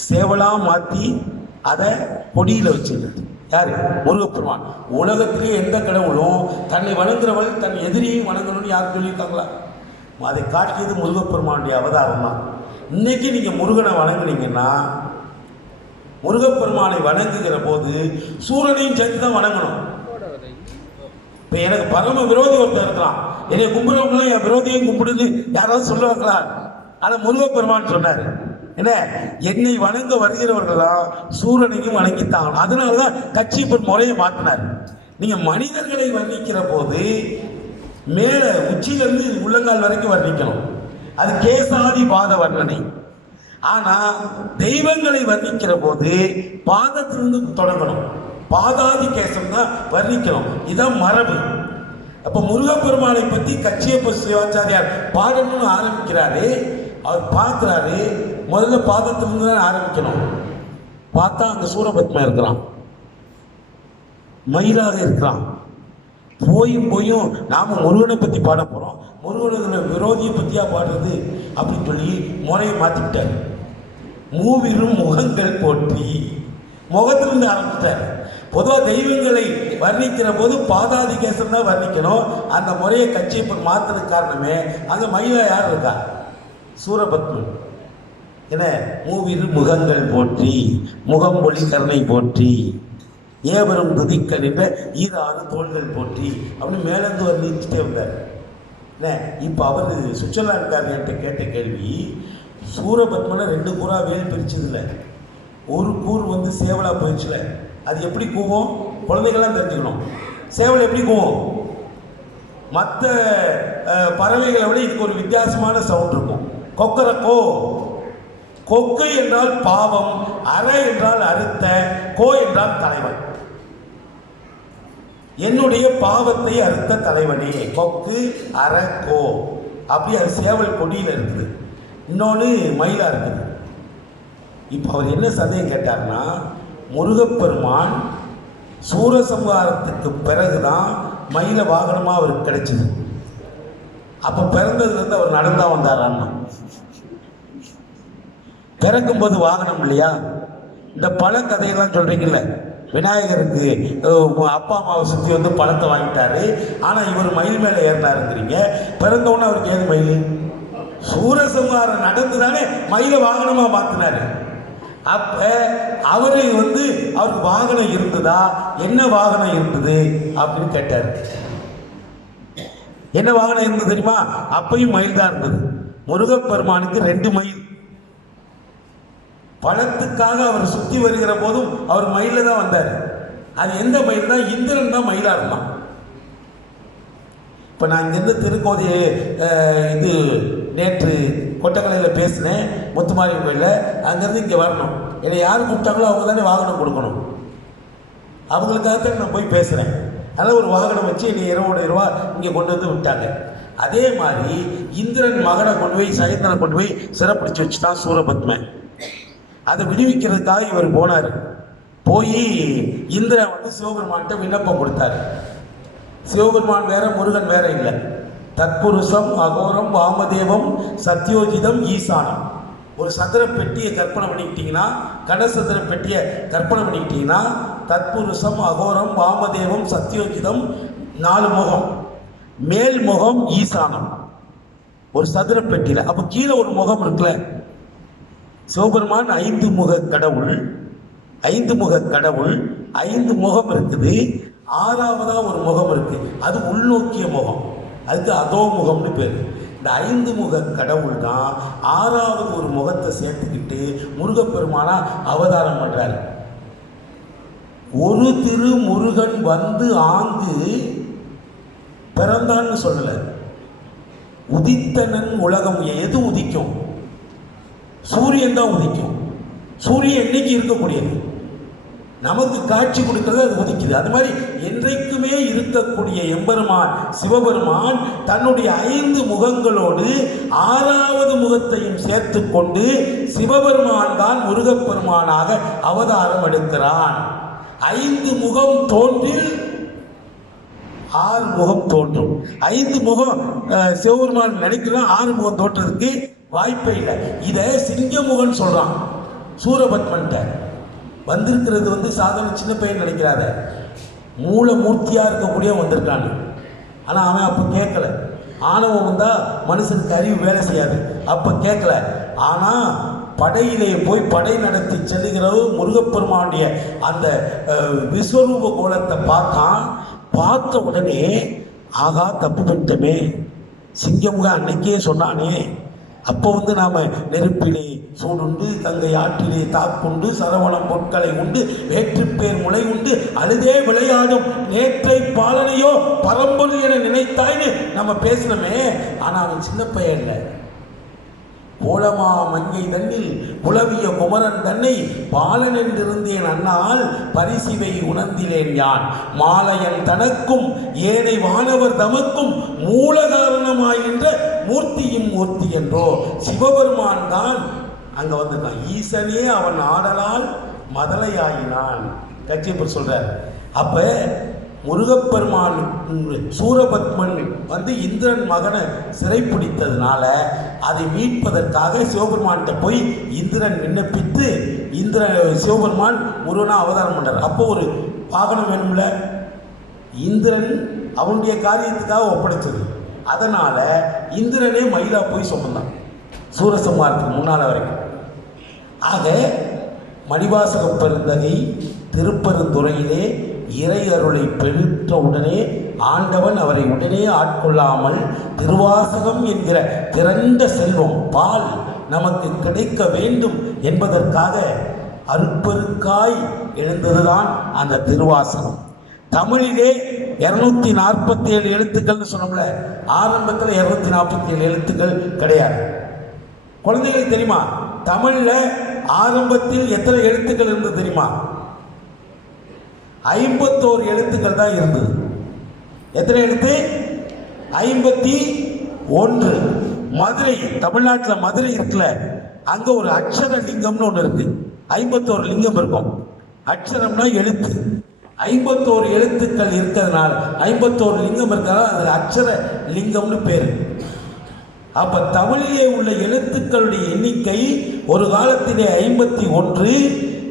சேவலாக மாற்றி அதை கொடியில் வச்சிருந்தது. யார்? முருகப்பெருமான். உலகத்திலே எந்த கடவுளும் தன்னை வணங்குறவள் தன் எதிரியும் வணங்கணும்னு யார் சொல்லியிருக்காங்களா? அதை காட்டியது முருகப்பெருமானுடைய அவதாரம் தான். இன்னைக்கு நீங்கள் முருகனை வணங்குனீங்கன்னா, முருகப்பெருமானை வணங்குகிற போது சூரனையும் சேர்த்து தான் வணங்கணும். இப்போ எனக்கு பரம விரோதி ஒருத்தர் இருக்கிறான், என்னை கும்பிடுறவங்களும் என் விரோதியையும் கும்பிடுன்னு யாராவது சொல்லுவாங்களா? ஆனால் முருகப்பெருமான் சொன்னார், என்ன, என்னை வணங்க வருகிறவர்களாம் சூரனையும் வணங்கித்தாங்க. அதனால தான் கட்சி இப்போ முறையை மாற்றினார். நீங்கள் மனிதர்களை வர்ணிக்கிற போது மேலே உச்சியிலிருந்து உள்ளங்கால் வரைக்கும் வர்ணிக்கணும், அது கேசாதி பாத வர்ணனை. ஆனால் தெய்வங்களை வர்ணிக்கிற போது பாதத்திலிருந்து தொடங்கணும், பாதாதி கேசம் தான் வர்ணிக்கணும். இதான் மரபு. அப்போ முருகப்பெருமானை பற்றி கச்சியப்ப சிவாச்சாரியார் பாடணும்னு ஆரம்பிக்கிறாரு. அவர் பார்க்குறாரு, முதல்ல பாதத்திலிருந்து தான் ஆரம்பிக்கணும். பார்த்தா அங்கே சூரபத்மா இருக்கிறான், மயிலாக இருக்கிறான். போயும் நாம் முருகனை பற்றி பாட போகிறோம், முருகனோட விரோதியை பற்றியா பாடுறது அப்படின்னு சொல்லி முறையை மாற்றிக்கிட்டார். மூவிலும் முகங்கள் போற்றி முகத்திலிருந்து ஆரம்பிச்சிட்டார். பொதுவாக தெய்வங்களை வர்ணிக்கிற போது பாதாதி கேசம் தான் வர்ணிக்கணும். அந்த முறையை கட்சியை மாற்றுறதுக்கு காரணமே அங்கே மயிலா யார் இருக்கா? சூரபத்மன். என்ன, மூவிரு முகங்கள் போற்றி முகம் ஒளி கருணை போற்றி ஏவரும் துதிக்க நின்ற 6 தோள்கள் போற்றி அப்படின்னு மேலேருந்து வர்ணிச்சுட்டே வந்தார். என்ன, இப்போ அவர் சுவிட்சர்லாந்துக்காரர்கிட்ட கேட்ட கேள்வி, சூரபத்மனை 2 கூறா வேல் பிரிச்சதில்லை, ஒரு கூர் சேவலாக போயிடுச்சுல, அது எப்படி கூவும்? குழந்தைகள்லாம் தெரிஞ்சுக்கணும். சேவல் எப்படி கூவும்? மற்ற பறவைகளை விட இதுக்கு ஒரு வித்தியாசமான சவுண்ட் இருக்கும். கொக்கரக்கோ. கொக்கு என்றால் பாவம், அற என்றால் அறுத்த, கோ என்றால் தலைவன். என்னுடைய பாவத்தை அறுத்த தலைவனே, கொக்கு அற கோ. அப்படியே அது சேவல் கொடியில் இருக்குது, இன்னொன்று மயிலாக இருக்குது. இப்போ அவர் என்ன சந்தேகம் கேட்டார்னா, முருகப்பெருமான் சூரசம்ஹாரத்துக்கு பிறகு தான் மயில வாகனமாக அவருக்கு கிடைச்சிது. அப்போ பிறந்ததுலேருந்து அவர் நடந்தா வந்தாரான்னா, பிறக்கும்போது வாகனம் இல்லையா? இந்த பல கதையெல்லாம் சொல்கிறீங்கல்ல, விநாயகருக்கு அப்பா அம்மாவை சுற்றி வந்து பழத்தை வாங்கிட்டாரு, ஆனால் இவர் மயில் மேலே ஏறினாருங்கிறீங்க. பிறந்தவுடனே அவருக்கு ஏது மயில்? சூரசம்ஹாரம் நடந்து தானே மயிலை வாகனமாக மாற்றினாரு. அப்போ அவரு வந்து அவருக்கு வாகனம் இருந்ததா, என்ன வாகனம் இருந்தது அப்படின்னு கேட்டார். என்ன வாகனம் இருந்தது தெரியுமா? அப்பையும் மயில் தான் இருந்தது. முருகப்பெருமானுக்கு 2 மயில். பழத்துக்காக அவர் சுற்றி வருகிற போதும் அவர் மயில தான் வந்தார். அது எந்த மயில் தான்? இந்திரன் தான் மயிலாக இருந்தான். இப்போ நான் இங்கேருந்து திருக்கோதையை இது நேற்று கொட்டக்கலையில் பேசினேன், முத்துமாரி கோயிலில். அங்கேருந்து இங்கே வரணும், என்னை யார் கூப்பிட்டாங்களோ அவங்க தானே வாகனம் கொடுக்கணும். அவங்களுக்காகத்தான் நான் போய் பேசுகிறேன். அதனால் ஒரு வாகனம் வச்சு என்னை 20 ரூபா இங்கே கொண்டு வந்து விட்டாங்க. அதே மாதிரி இந்திரன் மகனை கொண்டு போய் சயந்தனை கொண்டு போய் சிறப்பிடிச்சு வச்சுட்டான் சூரபத்மன். அதை விடுவிக்கிறதுக்காக இவர் போனார். போய் இந்திரன் வந்து சிவபெருமான்கிட்ட விண்ணப்பம் கொடுத்தாரு. சிவபெருமான் வேற, முருகன் வேற இல்லை. தற்புருஷம் அகோரம் வாமதேவம் சத்யோஜிதம் ஈசானம். ஒரு சதுர பெட்டியை கற்பனை பண்ணிக்கிட்டீங்கன்னா, கனசதுர பெட்டியை கற்பனை பண்ணிக்கிட்டீங்கன்னா, தற்புருஷம் அகோரம் வாமதேவம் சத்யோஜிதம் 4 முகம், மேல் முகம் ஈசானம் ஒரு சதுர பெட்டியில். அப்போ கீழே ஒரு முகம் இருக்குல்ல. சிவபெருமான் 5 முக கடவுள், 5 முக கடவுள், 5 முகம் இருக்குது. 6வதா ஒரு முகம் இருக்கு, அது உள்நோக்கிய முகம், அதுக்கு அதோ முகம்னு பேர். இந்த 5 முக கடவுள் தான் 6வது ஒரு முகத்தை சேர்த்துக்கிட்டு முருகப்பெருமானா அவதாரம் பண்றாரு. ஒரு திரு முருகன் வந்து ஆங்கு பிறந்தான்னு சொல்லல, உதித்தனன் உலகம். எது உதிக்கும்? சூரியன் தான் உதிக்கும். சூரியன் என்னைக்கு இருக்கக்கூடியது, நமக்கு காட்சி கொடுக்கிறது, அது உதிக்குது. அது மாதிரி என்றைக்குமே இருக்கக்கூடிய எம்பெருமான் சிவபெருமான் தன்னுடைய 5 முகங்களோடு 6வது முகத்தையும் சேர்த்து கொண்டு சிவபெருமான் தான் முருகப்பெருமானாக அவதாரம் எடுக்கிறான். 5 முகம் தோன்றில் 6 முகம் தோன்றும். 5 முகம் சிவபெருமான் நினைக்கலாம், 6 முகம் தோன்றதுக்கு வாய்ப்பே இல்லை. இதை சிங்கமுகன் சொல்றான் சூரபத்மன்ட்ட. வந்திருக்கிறது வந்து சாதாரண சின்ன பையன் நினைக்கிறாத, மூலமூர்த்தியாக இருக்கக்கூடிய வந்திருக்கான்னு. ஆனால் அவன் அப்போ கேட்கல. ஆணவம் வந்தால் மனுஷனுக்கு அறிவு வேலை செய்யாது, அப்போ கேட்கல. ஆனால் படையிலே போய் படை நடத்தி செல்லுகிறவு முருகப்பெருமானுடைய அந்த விஸ்வரூப கோலத்தை பார்த்தான். பார்த்த உடனே ஆகா தப்பு பண்ணிட்டோமே, சிங்கமுக அன்னைக்கே சொன்னானே, அப்போ வந்து நாம் நெருப்பிலே சூடுண்டு கங்கை ஆற்றிலே தாக்குண்டு சரவணம் பொற்களை உண்டு வேற்றுப்பேர் முளை உண்டு அழுதே விளையாடும் நேற்றை பாலனையோ பரம்பொருள் என நினைத்தாய்னு நம்ம பேசணுமே. ஆனால் அவன் சின்ன பையன் இல்லை. கோலமா மங்கை தன்னில் குலவிய குமரன் தன்னை பாலன் என்றிருந்தேன் அன்னால் பரிசிவை உணர்ந்திலேன் யான் மாலையன் தனக்கும் ஏனை வானவர் தமக்கும் மூல காரணமாயின்ற மூர்த்தியும் மூர்த்தி என்றோ. சிவபெருமான் தான் அங்கே வந்திருக்கான். ஈசனே அவன் ஆடலால் மதலையாயினான் கட்சியப்பர் சொல்றார். அப்ப முருகப்பெருமான் சூரபத்மன் வந்து இந்திரன் மகனை சிறைப்பிடித்ததுனால அதை மீட்பதற்காக சிவபெருமான்கிட்ட போய் இந்திரன் விண்ணப்பித்து சிவபெருமான் முருகனா அவதாரம் பண்றார். அப்போ ஒரு வாகனம் வேணும்ல, இந்திரன் அவனுடைய காரியத்துக்காக ஒப்படைச்சது. அதனால இந்திரனே மயிலா போய் சுமந்தான் சூரசம்ஹாரத்துக்கு முன்னால வரைக்கும். ஆக மணிவாசக பெருந்தகை திருப்பெருந்துறையிலே இறை அருளை பெற்ற உடனே ஆண்டவன் அவரை உடனே ஆட்கொள்ளாமல் திருவாசகம் என்கிற திரண்ட செல்வம் பால் நமக்கு கிடைக்க வேண்டும் என்பதற்காக அருப்பெருக்காய் எழுந்ததுதான் அந்த திருவாசகம். தமிழிலே 247 எழுத்துக்கள்னு சொன்னோம்ல, ஆரம்பத்தில் 247 எழுத்துக்கள் கிடையாது. குழந்தைகளுக்கு தெரியுமா தமிழில் ஆரம்பத்தில் எத்தனை எழுத்துக்கள் இருந்தது தெரியுமா? 51 எழுத்துக்கள் தான் இருந்தது. எத்தனை எழுத்து? 51 ஒன்று. மதுரை, தமிழ்நாட்டில் மதுரை இருக்குல்ல, அங்கே ஒரு அக்ஷர லிங்கம்னு ஒன்று இருக்கு. 51 லிங்கம் இருக்கும். அக்ஷரம்னா எழுத்து. 51 எழுத்துக்கள் இருக்கிறதுனால 51 லிங்கம் இருக்கிறதால அது அக்ஷர லிங்கம்னு பேர். அப்ப தமிழிலே உள்ள எழுத்துக்களுடைய எண்ணிக்கை ஒரு காலத்திலே 51,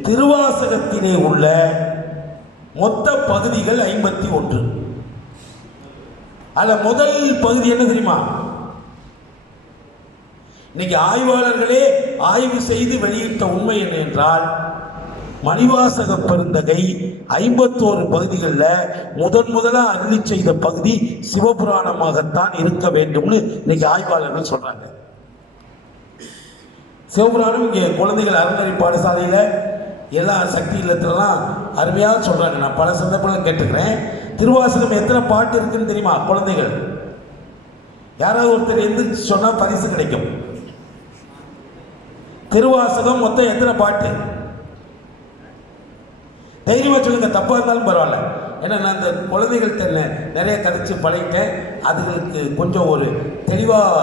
திருவாசகத்திலே உள்ள மொத்த பகுதிகள் 51. அதுல முதல் பகுதி என்ன தெரியுமா? இன்னைக்கு ஆய்வாளர்களே ஆய்வு செய்து வெளியிட்ட உண்மை என்ன என்றால், மணிவாசக பெருந்தகை 51 பகுதிகளில் முதலாக அருளி செய்த பகுதி சிவபுராணமாகத்தான் இருக்க வேண்டும்னு இன்னைக்கு ஆய்வாளர்கள் சொல்றாங்க. சிவபுராணம் இங்கே குழந்தைகள் அறநெறி பாடசாலையில் எல்லா சக்தி இல்லத்திலலாம் அருமையாக சொல்றாங்க. நான் பல சந்தர்ப்பங்கள் கேட்டுக்கிறேன். திருவாசகம் எத்தனை பாட்டு இருக்குன்னு தெரியுமா? குழந்தைகள் யாராவது ஒருத்தர் எந்திரிச்சு சொன்னா பரிசு கிடைக்கும். திருவாசகம் மொத்தம் எத்தனை பாட்டு? தைரியமாக சொல்லுங்க, தப்பாக இருந்தாலும் பரவாயில்ல. ஏன்னா நான் இந்த குழந்தைகள் நிறைய கதைச்சு பழகிட்டேன். அதுகளுக்கு கொஞ்சம் ஒரு தெளிவாக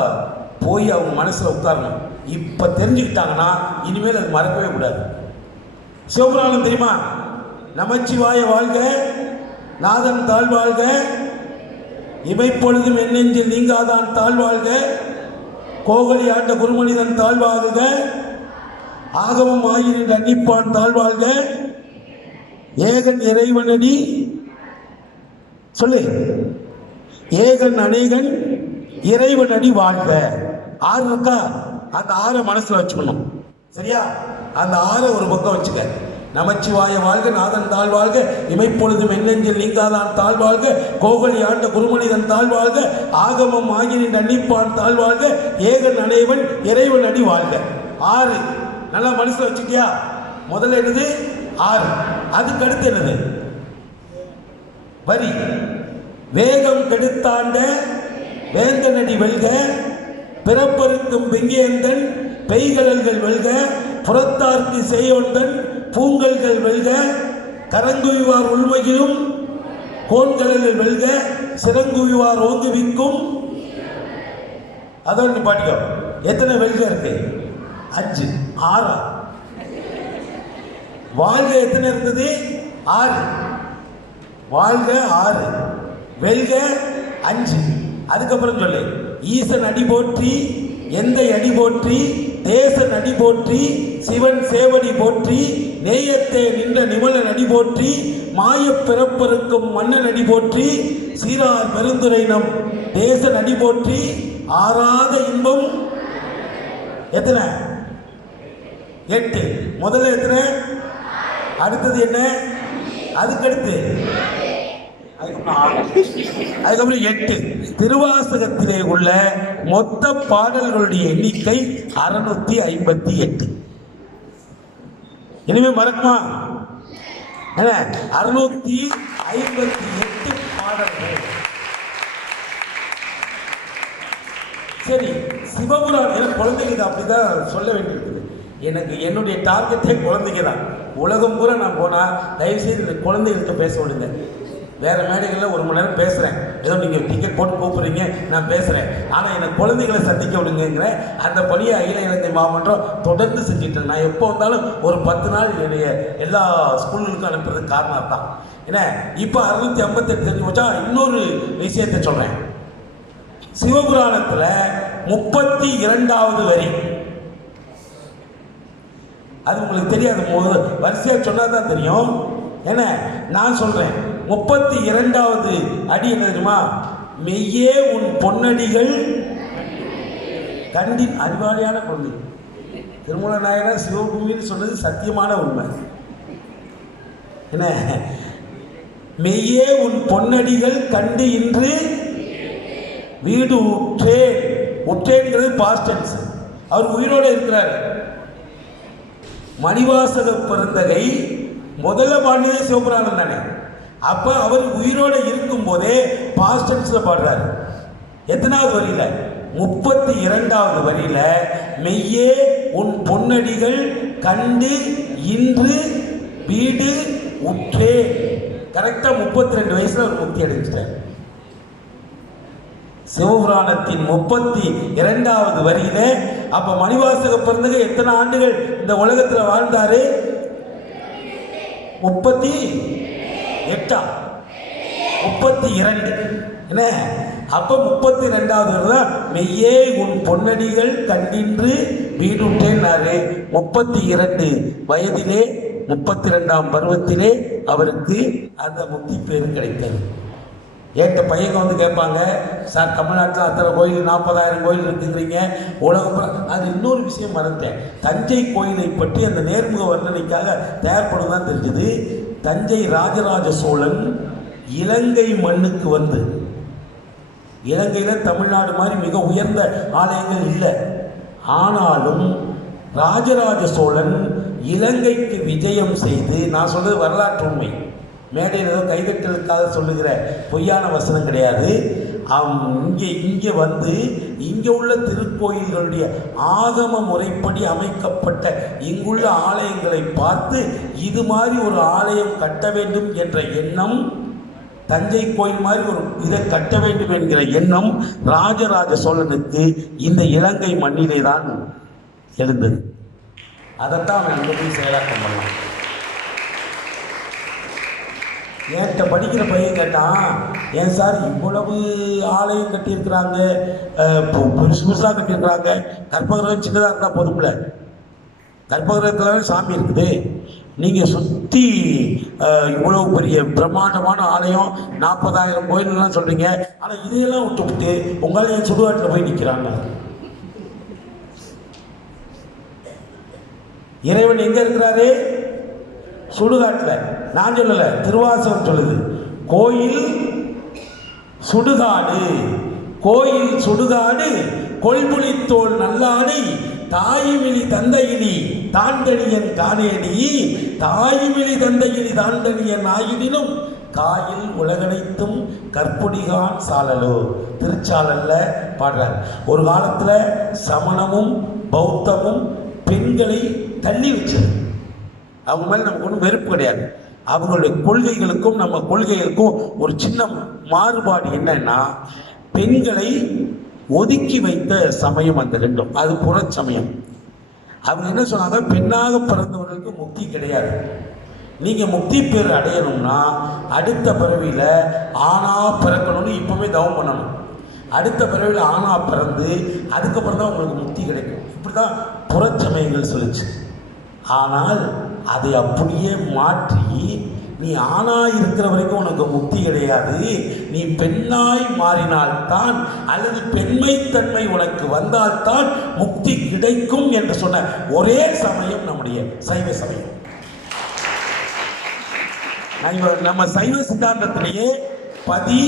போய் அவங்க மனசில் உட்காரணும். இப்போ தெரிஞ்சுக்கிட்டாங்கன்னா இனிமேல் அது மறக்கவே கூடாது. சிவபுராணம் தெரியுமா? நமச்சிவாய வாழ்க, நாதன் தாழ்வாழ்க, இமைப்பொழுதும் என்னெஞ்சில் நீங்காதான் தாழ்வாழ்க, கோகலி ஆண்ட குருமனிதன் தாழ்வாழ்க, ஆகமம் ஆயிரின் அன்னிப்பான் தாழ்வாழ்க, ஏகன் இறைவனடி சொல்லு, ஏகன் அநேகன் இறைவனடி வாழ்க. 6 இருக்கா? அந்த 6 மனசுல வச்சுக்கணும். சரியா? அந்த 6 ஒரு பக்கம் வச்சுக்க. நமச்சிவாய வாழ்க, நாதன் தாழ்வாழ்க, இமைப்பொழுதும் என்னெஞ்சில் நீங்காதான் தாழ்வாழ்க, கோகலி ஆண்ட குருமனிதன் தாழ்வாழ்க, ஆகமம் ஆகினின் அன்னிப்பான் தாழ்வாழ்க, ஏகன் அநேகன் இறைவன் அடி வாழ்க. 6 நல்லா மனசுல வச்சுக்கியா? முதல்ல என்னது? 6. அதுக்கு அடுத்து என்னது? வரி. வேகம் கெடுத்தாண்ட வேந்தனடி வெல்க, பிறப்பருக்கும் வெங்கியந்தன் பெய்கடல்கள் வெல்க, புறத்தார்க்கு செய்யொந்தன் பூங்கல்கள் வெல்க, கரங்குவிவார் உள்வகிலும் கோன்கடல்கள் வெல்க, சிறங்குவிவார் ஓங்குவிக்கும். அதோட நீ பாட்டிக்கோ. எத்தனை வெல்க இருக்கு? 5. 6. வாழ்க எத்தனை இருந்தது? 6. வாழ்க 6, வெல்க 5. அதுக்கப்புறம் சொல்லு. ஈசன் அடி போற்றி, எந்த அடி போற்றி, தேசன் அடி போற்றி, சிவன் சேவடி போற்றி, நேயத்தே நின்ற நிமலன் அடி போற்றி, மாய பிறப்பருக்கும் மன்னன் அடி போற்றி, சீரார் பெருந்துரை நம் தேசன் அடி போற்றி, ஆறாத இன்பம். எத்தனை? 8. முதல்ல எத்தனை? அடுத்தது என்ன? அதுக்கடுத்து அதுக்கப்புறம் 8. திருவாசகத்திலே உள்ள மொத்த பாடல்களுடைய எண்ணிக்கை 658. இனிமே மறக்குமா? 658 பாடல்கள். சரி, சிவபுராணம் குழந்தைகளுக்கு அப்படிதான் சொல்ல வேண்டியிருக்குது. எனக்கு என்னுடைய டார்கெட்டே குழந்தைங்க தான். உலகம் பூரா நான் போனால் தயவுசெய்து இந்த குழந்தைகள்கிட்ட பேச விடுங்க. வேறு மேடைகளில் 1 மணி நேரம் பேசுகிறேன், ஏதோ நீங்கள் டிக்கெட் போட்டு கூப்பிட்றீங்க, நான் பேசுகிறேன். ஆனால் எனக்கு குழந்தைகளை சந்திக்க விடுங்கிற அந்த பணியை அகில இலங்கை மாவட்டம் தொடர்ந்து செஞ்சுட்டேன். நான் எப்போ வந்தாலும் ஒரு 10 நாள் என்னுடைய எல்லா ஸ்கூல்களுக்கும் அனுப்புறதுக்கு காரணம் தான். ஏன்னா இப்போ 658 தெரிஞ்சு வச்சா இன்னொரு விஷயத்தை சொல்கிறேன். சிவபுராணத்தில் 32வது வரி. அது உங்களுக்கு தெரியாது, வரிசையாக சொன்னால் தான் தெரியும். ஏன்னா நான் சொல்கிறேன். 32வது அடி என்ன தெரியுமா? மெய்யே உன் பொன்னடிகள் கண்டின். அறிவாளியான குழந்தை. திருமூல நாயனார் சிவபூமின்னு சொன்னது சத்தியமான உண்மை. என்ன? மெய்யே உன் பொன்னடிகள் கண்டு இன்று வீடு உற்றேன். உற்றேன்கிறது பாஸ்ட் டென்ஸ். அவர் உயிரோடு இருக்கிறார். மணிவாசக பெருந்தகை முதல்ல பாடினதே சிவபுராணம் தானே. அப்ப அவர் உயிரோடு இருக்கும் போதே பாஸ்ட் டென்ஸ்ல பாடுறாரு. எத்தனாவது வரியில? 32வது வரியில மெய்யே உன் பொன்னடிகள் கண்டு இன்று வீடு உற்றே. கரெக்டா 32 வயசுல அவர் முக்தி அடைஞ்சிட்டார். சிவபுராணத்தின் 32வது வரியில அப்ப மணிவாசக பிறந்தக எத்தனை ஆண்டுகள் இந்த உலகத்தில் வாழ்ந்தாரு? 38 32 என்ன? அப்ப 32வது தான் மெய்யே உன் பொன்னடிகள் கண்டின்று வீடுட்டேன்னாரு. 32 வயதிலே 32ஆம் பருவத்திலே அவருக்கு அந்த முக்தி பேரு கிடைத்தது. ஏட்ட பையங்க வந்து கேட்பாங்க, சார் தமிழ்நாட்டில் அத்தனை கோயில் 40,000 கோயில் இருக்குங்கிறீங்க, உலகம் அது இன்னொரு விஷயம் மறந்துட்டேன். தஞ்சை கோயிலை பற்றி அந்த நேர்முக வர்ணனைக்காக தயார்படுதான் தெரிஞ்சது. தஞ்சை ராஜராஜ சோழன் இலங்கை மண்ணுக்கு வந்து, இலங்கையில் தமிழ்நாடு மாதிரி மிக உயர்ந்த ஆலயங்கள் இல்லை, ஆனாலும் ராஜராஜ சோழன் இலங்கைக்கு விஜயம் செய்து, நான் சொல்றது வரலாற்று உண்மை, மேடையில் ஏதோ கைதட்டலுக்காக சொல்லுகிற பொய்யான வசனம் கிடையாது. இங்கே வந்து இங்கே உள்ள திருக்கோயில்களுடைய ஆகம முறைப்படி அமைக்கப்பட்ட இங்குள்ள ஆலயங்களை பார்த்து இது மாதிரி ஒரு ஆலயம் கட்ட வேண்டும் என்ற எண்ணம், தஞ்சை கோயில் மாதிரி ஒரு இதை கட்ட வேண்டும் என்கிற எண்ணம் ராஜராஜ சோழனுக்கு இந்த இலங்கை மண்ணிலே தான் எழுந்தது. அதைத்தான் அவன் அங்கே போய் செயலாக்கம் பண்ணலாம். ஏன்ட்ட படிக்கிற பையன் கேட்டான், ஏன் சார் இவ்வளவு ஆலயம் கட்டியிருக்கிறாங்க, புதுசாக கட்டியிருக்கிறாங்க, கற்பகிரகம் சின்னதாக இருந்தால் போதும்ல, கற்பகிரகத்தில் சாமி இருக்குது, நீங்கள் சுற்றி இவ்வளோ பெரிய பிரம்மாண்டமான ஆலயம் 40,000 கோயில்லாம் சொல்கிறீங்க, ஆனால் இதையெல்லாம் விட்டு உங்களால் என் சுடுகாட்டில் போய் நிற்கிறாங்க. இறைவன் எங்கே இருக்கிறாரு? சுடுகாட்டில். நான் சொல்லலை, திருவாசகம் சொல்லுது. கோயில் சுடுகாடு, கோயில் சுடுகாடு, கொள்புலித்தோல் நல்லாடை, தாயுமிழி தந்தையிலி தாண்டனியன் காணேடி, தாயுமிழி தந்தையிலி தாண்டனியன் ஆயிடினும் காயில் உலகனைத்தும் கற்புடிகான் சாலலோ. திருச்சாளல்ல பாடுறார். ஒரு காலத்தில் சமணமும் பௌத்தமும் பெண்களை தள்ளி வச்சது. அவங்க மேலே நமக்கு ஒன்றும் வெறுப்பு கிடையாது. அவங்களுடைய கொள்கைகளுக்கும் நம்ம கொள்கைகளுக்கும் ஒரு சின்ன மாறுபாடு என்னன்னா, பெண்களை ஒதுக்கி வைத்த சமயம் அந்த ரெண்டும், அது புறச்சமயம். அவங்க என்ன சொன்னாங்க, பெண்ணாக பிறந்தவர்களுக்கு முக்தி கிடையாது, நீங்கள் முக்தி பேர் அடையணும்னா அடுத்த பிறவியில் ஆணா பிறக்கணும்னு இப்போவே தவம் பண்ணணும். அடுத்த பிறவியில் ஆணா பிறந்து அதுக்கப்புறம் தான் உங்களுக்கு முக்தி கிடைக்கும். இப்படி தான் புறச்சமயங்கள் சொல்லிச்சு. ஆனால் அதை அப்படியே மாற்றி, நீ ஆணாய் இருக்கிற வரைக்கும் உனக்கு முக்தி கிடையாது, நீ பெண்ணாய் மாறினால்தான் அல்லது பெண்மைத்தன்மை உனக்கு வந்தால்தான் முக்தி கிடைக்கும் என்று சொன்ன ஒரே சமயம் நம்முடைய சைவ சமயம். நம்ம சைவ சித்தாந்தத்திலேயே பதி,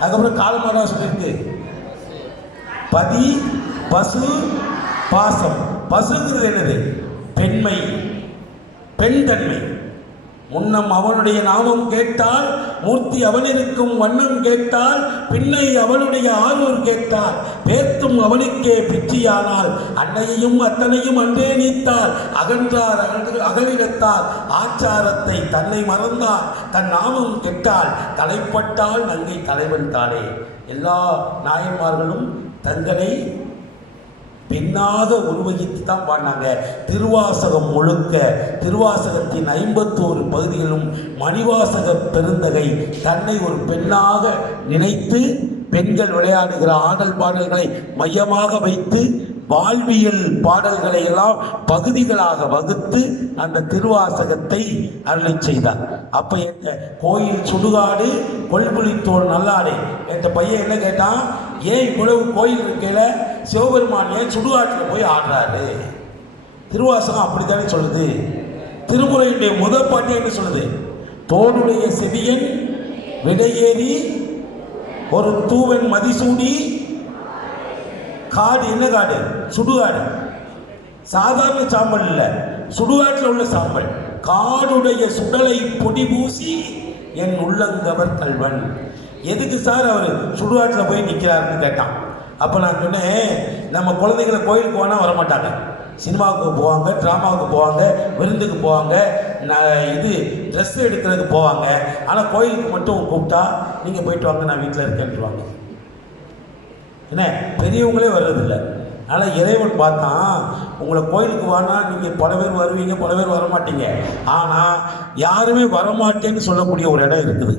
அதுக்கப்புறம் காலமாடா சொல்லியிருக்கு, பதி பசு பாசம். பசுங்கிறது என்னது? பெண்மை, பெண் தன்மை. முன்னம் அவனுடைய நாமம் கேட்டால், மூர்த்தி அவனிருக்கும் வண்ணம் கேட்டால், பின்னை அவனுடைய ஆரூர் கேட்டால், பேர்த்தும் அவனுக்கே பிச்சியானால், அன்னையையும் அத்தனையும் அன்றே நீத்தால், அகன்றார் அகலிடத்தால், ஆச்சாரத்தை தன்னை மறந்தால், தன் நாமம் கெட்டால், தலைப்பட்டால் நங்கை தலைவன் தானே. எல்லா நாயன்மார்களும் தங்களை பெண்ணாக உருவகித்து தான் பாடினாங்க. திருவாசகம் முழுக்க, திருவாசகத்தின் 51 பகுதிகளும் மணிவாசக பெருந்தகை தன்னை ஒரு பெண்ணாக நினைத்து, பெண்கள் விளையாடுகிற ஆடல் பாடல்களை மையமாக வைத்து வாழ்வியல் பாடல்களை எல்லாம் பகுதிகளாக வகுத்து அந்த திருவாசகத்தை அருளை செய்தார். அப்ப எந்த கோயில் சுடுகாடு, கொள்புலித்தோல் நல்லாடை. என் பையன் என்ன கேட்டான், ஏன் இவ்வளவு கோயில் இருக்கையில சிவபெருமான் ஏன் சுடுகாட்டில் போய் ஆடுறாரு? திருவாசகம் அப்படித்தானே சொல்லுது. திருமுறையுடைய முதல் பாட்டு என்ன சொல்லுது? தோளுடைய செவியன் விடையேறி ஒரு தூவன் மதிசூடி. காடு என்ன காடு? சுடுகாடு. சாதாரண சாம்பல் இல்லை, சுடுகாட்டில் உள்ள சாம்பல். காடுடைய சுடலை பொடி பூசி என் உள்ளங்கவர் கல்வன். எதுக்கு சார் அவர் சுடுகாட்டில் போய் நிற்கிறாருன்னு கேட்டான். அப்போ நான் சொன்னேன், நம்ம குழந்தைங்களை கோயிலுக்கு போனால் வரமாட்டாங்க, சினிமாவுக்கு போவாங்க, ட்ராமாவுக்கு போவாங்க, விருந்துக்கு போவாங்க, இது ட்ரெஸ் எடுக்கிறதுக்கு போவாங்க. ஆனால் கோயிலுக்கு மட்டும் கூப்பிட்டா நீங்கள் போயிட்டு வாங்க, நான் வீட்டில் இருக்கேன்ட்டுருவாங்க. என்ன பெரியவங்களே வர்றதில்லை. அதனால் இறைவன் பார்த்தான், உங்களை கோயிலுக்கு வானா நீங்கள் பல பேர் வருவீங்க, பல பேர் வரமாட்டீங்க, ஆனால் யாருமே வரமாட்டேன்னு சொல்லக்கூடிய ஒரு இடம் இருக்குது.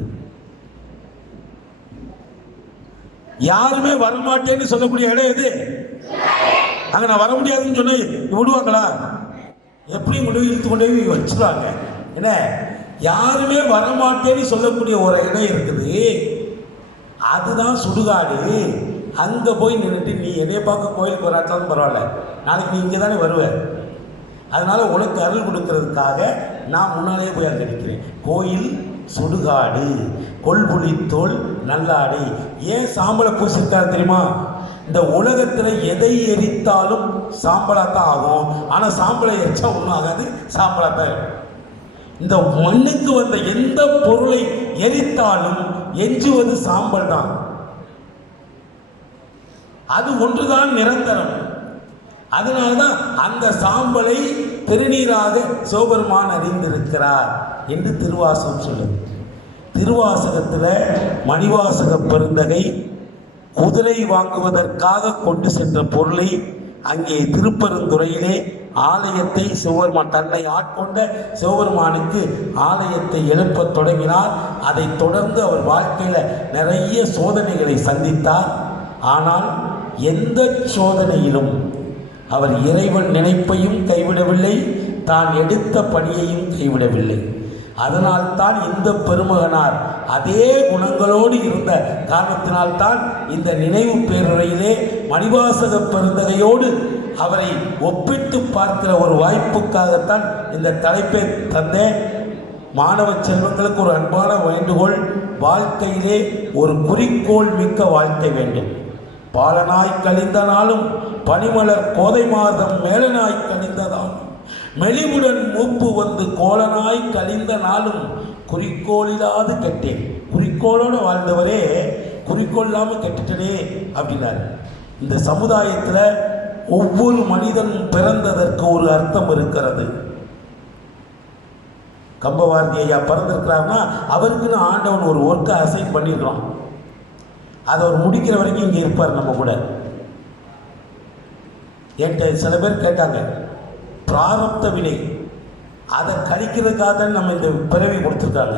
யாருமே வரமாட்டேன்னு சொல்லக்கூடிய இடம் எது? அங்கே நான் வர முடியாதுன்னு சொன்ன விடுவாங்களா? எப்படி முடிவு இழுத்து கொண்டே வச்சுருவாங்க. என்ன யாருமே வரமாட்டேன்னு சொல்லக்கூடிய ஒரு இடம் இருக்குது, அதுதான் சுடுகாடு. அங்கே போய் நின்றுட்டு நீ என்னைய பார்க்க கோயிலுக்கு வராட்டாலும் பரவாயில்ல, நாளைக்கு நீ இங்கே தானே வருவேன், அதனால் உனக்கு அருள் கொடுக்கறதுக்காக நான் முன்னாலே போய் அங்கே நிற்கிறேன். கோயில் சுடுகாடு, கொள்புளித்தோல் நல்லாடை. ஏன் சாம்பலை பூசிருக்காரு தெரியுமா? இந்த உலகத்தில் எதை எரித்தாலும் சாம்பலாக தான் ஆகும், ஆனால் சாம்பலை எரிச்சா ஒன்றும் ஆகாது, சாம்பலாக தான் இருக்கும். இந்த மண்ணுக்கு வந்த எந்த பொருளை எரித்தாலும் எஞ்சுவது சாம்பல் தான். அது ஒன்றுதான் நிரந்தரம். அதனால்தான் அந்த சாம்பலை திருநீராக சிவபெருமான் அறிந்திருக்கிறார் என்று திருவாசகம் சொல்லுது. திருவாசகத்தில் மணிவாசக பெருந்தகை குதிரை வாங்குவதற்காக கொண்டு சென்ற பொருளை அங்கே திருப்பெருந்துறையிலே ஆலயத்தை சிவபெருமான் தன்னை ஆட்கொண்ட சிவபெருமானுக்கு ஆலயத்தை எழுப்பத் தொடங்கினார். அதை தொடர்ந்து அவர் வாழ்க்கையில் நிறைய சோதனைகளை சந்தித்தார். ஆனால் எந்த சோதனையிலும் அவர் இறைவன் நினைப்பையும் கைவிடவில்லை, தான் எடுத்த பணியையும் கைவிடவில்லை. அதனால்தான் இந்த பெருமகனார் அதே குணங்களோடு இருந்த காரணத்தினால்தான் இந்த நினைவு பேருரையிலே மணிவாசக பெருந்தகையோடு அவரை ஒப்பிட்டு பார்க்கிற ஒரு வாய்ப்புக்காகத்தான் இந்த தலைப்பை தந்தேன். மாணவ செல்வங்களுக்கு ஒரு அன்பான வேண்டுகோள், வாழ்க்கையிலே ஒரு குறிக்கோள் மிக்க வாழ்க்கை வேண்டும். பாலனாய் கழிந்த நாளும் பனிமலர் கோதை மாதம் மேலனாய் கழிந்ததாலும் மெலிவுடன் மூப்பு வந்து கோலனாய் கழிந்த நாளும் குறிக்கோளில்லாது கெட்டேன். குறிக்கோளோடு வாழ்ந்தவரே குறிக்கோள் இல்லாமல் கெட்டுட்டனே அப்படின்னாரு. இந்த சமுதாயத்தில் ஒவ்வொரு மனிதனும் பிறந்ததற்கு ஒரு அர்த்தம் இருக்கிறது. கம்பவாரதி ஐயா பிறந்திருக்கிறாருன்னா அவருக்குன்னு ஆண்டவன் ஒரு ஒர்க்கை அசைன் பண்ணியிருக்கிறான். அதை அவர் முடிக்கிற வரைக்கும் இங்கே இருப்பார் நம்ம கூட. என்கிட்ட சில பேர் கேட்டாங்க, பிராரப்த வினை அதை கழிக்கிறதுக்காக தான் நம்ம இந்த பிறவி கொடுத்துருக்காங்க.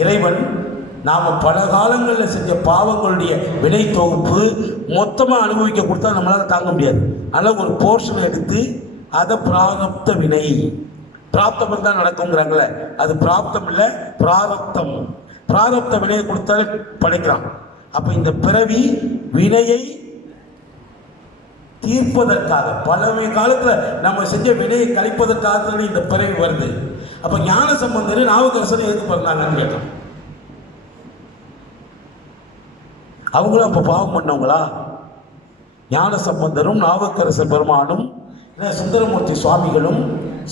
இறைவன் நாம் பல காலங்களில் செஞ்ச பாவங்களுடைய வினை தொகுப்பு மொத்தமாக அனுபவிக்க கொடுத்தா நம்மளால் தாங்க முடியாது. அதனால் ஒரு போர்ஷனை எடுத்து அதை பிராரப்த வினை, பிராப்தம் தான் நடக்குங்கிறாங்களே, அது பிராப்தம் இல்லை, பிராரப்தம். பிராரப்த வினையை கொடுத்தா படைக்கிறான். அப்போ இந்த பிறவி வினையை தீர்ப்பதற்காக, பழமை காலத்தில் நம்ம செஞ்ச வினையை கழிப்பதற்காக இந்த பிறவி வருது. அப்போ ஞான சம்பந்தர் நாவுக்கரசரை எது பிறந்தாங்கன்னு கேட்டோம். அவங்களும் அப்போ பாவம் பண்ணவங்களா? ஞான சம்பந்தரும் நாவுக்கரசர் பெருமானும் சுந்தரமூர்த்தி சுவாமிகளும்,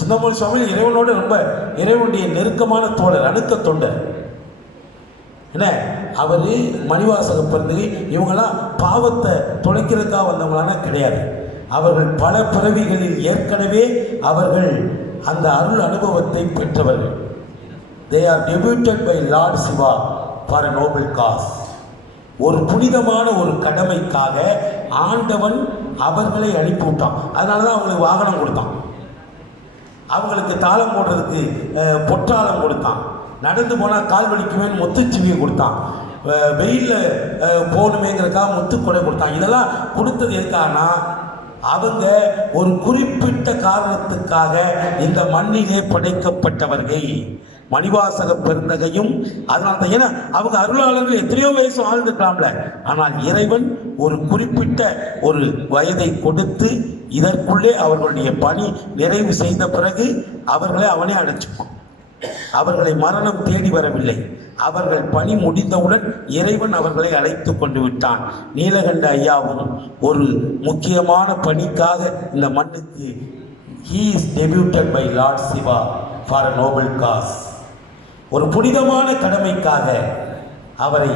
சுந்தரமூர்த்தி சுவாமி இறைவனோட ரொம்ப இறைவனுடைய நெருக்கமான தோழர், அணுக்க தொண்டர். என்ன அவர் மணிவாசக பிறந்தகை இவங்களாம் பாவத்தை தொலைக்கிறதுக்காக வந்தவங்களான கிடையாது. அவர்கள் பல பிறவிகளில் ஏற்கனவே அவர்கள் அந்த அருள் அனுபவத்தை பெற்றவர்கள். They are debuted by Lord Shiva for a noble cause. ஒரு புனிதமான ஒரு கடமைக்காக ஆண்டவன் அவர்களை அனுப்பிவிட்டான். அதனால தான் அவங்களுக்கு வாகனம் கொடுத்தான், அவங்களுக்கு தாளம் போடுறதுக்கு பொற்றாளம் கொடுத்தான், நடந்து போனால் கால் வலிக்குமேன்னு முத்துச்சிவியை கொடுத்தான், வெயிலில் போகணுமேங்கிறதுக்காக முத்துக்கொடை கொடுத்தான். இதெல்லாம் கொடுத்தது எதுக்காகனா அவங்க ஒரு குறிப்பிட்ட காரணத்துக்காக இந்த மண்ணிலே படைக்கப்பட்டவர்கள். மணிவாசக பெருந்தகையும் அதனால தான், ஏன்னா அவங்க அருளாளர்கள் எத்தனையோ வயசு வாழ்ந்துக்கலாம்ல, ஆனால் இறைவன் ஒரு குறிப்பிட்ட ஒரு வயதை கொடுத்து இதற்குள்ளே அவர்களுடைய பணி நிறைவு செய்த பிறகு அவர்களை அவனே அடைச்சுப்பான். அவர்களை மரணம் தேடி வரவில்லை, அவர்கள் பணி முடிந்தவுடன் இறைவன் அவர்களை அழைத்து கொண்டு விட்டான். நீலகண்ட ஐயாவும் ஒரு முக்கியமான பணிக்காக இந்த மண்ணுக்கு he is debuted by Lord Shiva for a noble cause. ஒரு புனிதமான கடமைக்காக அவரை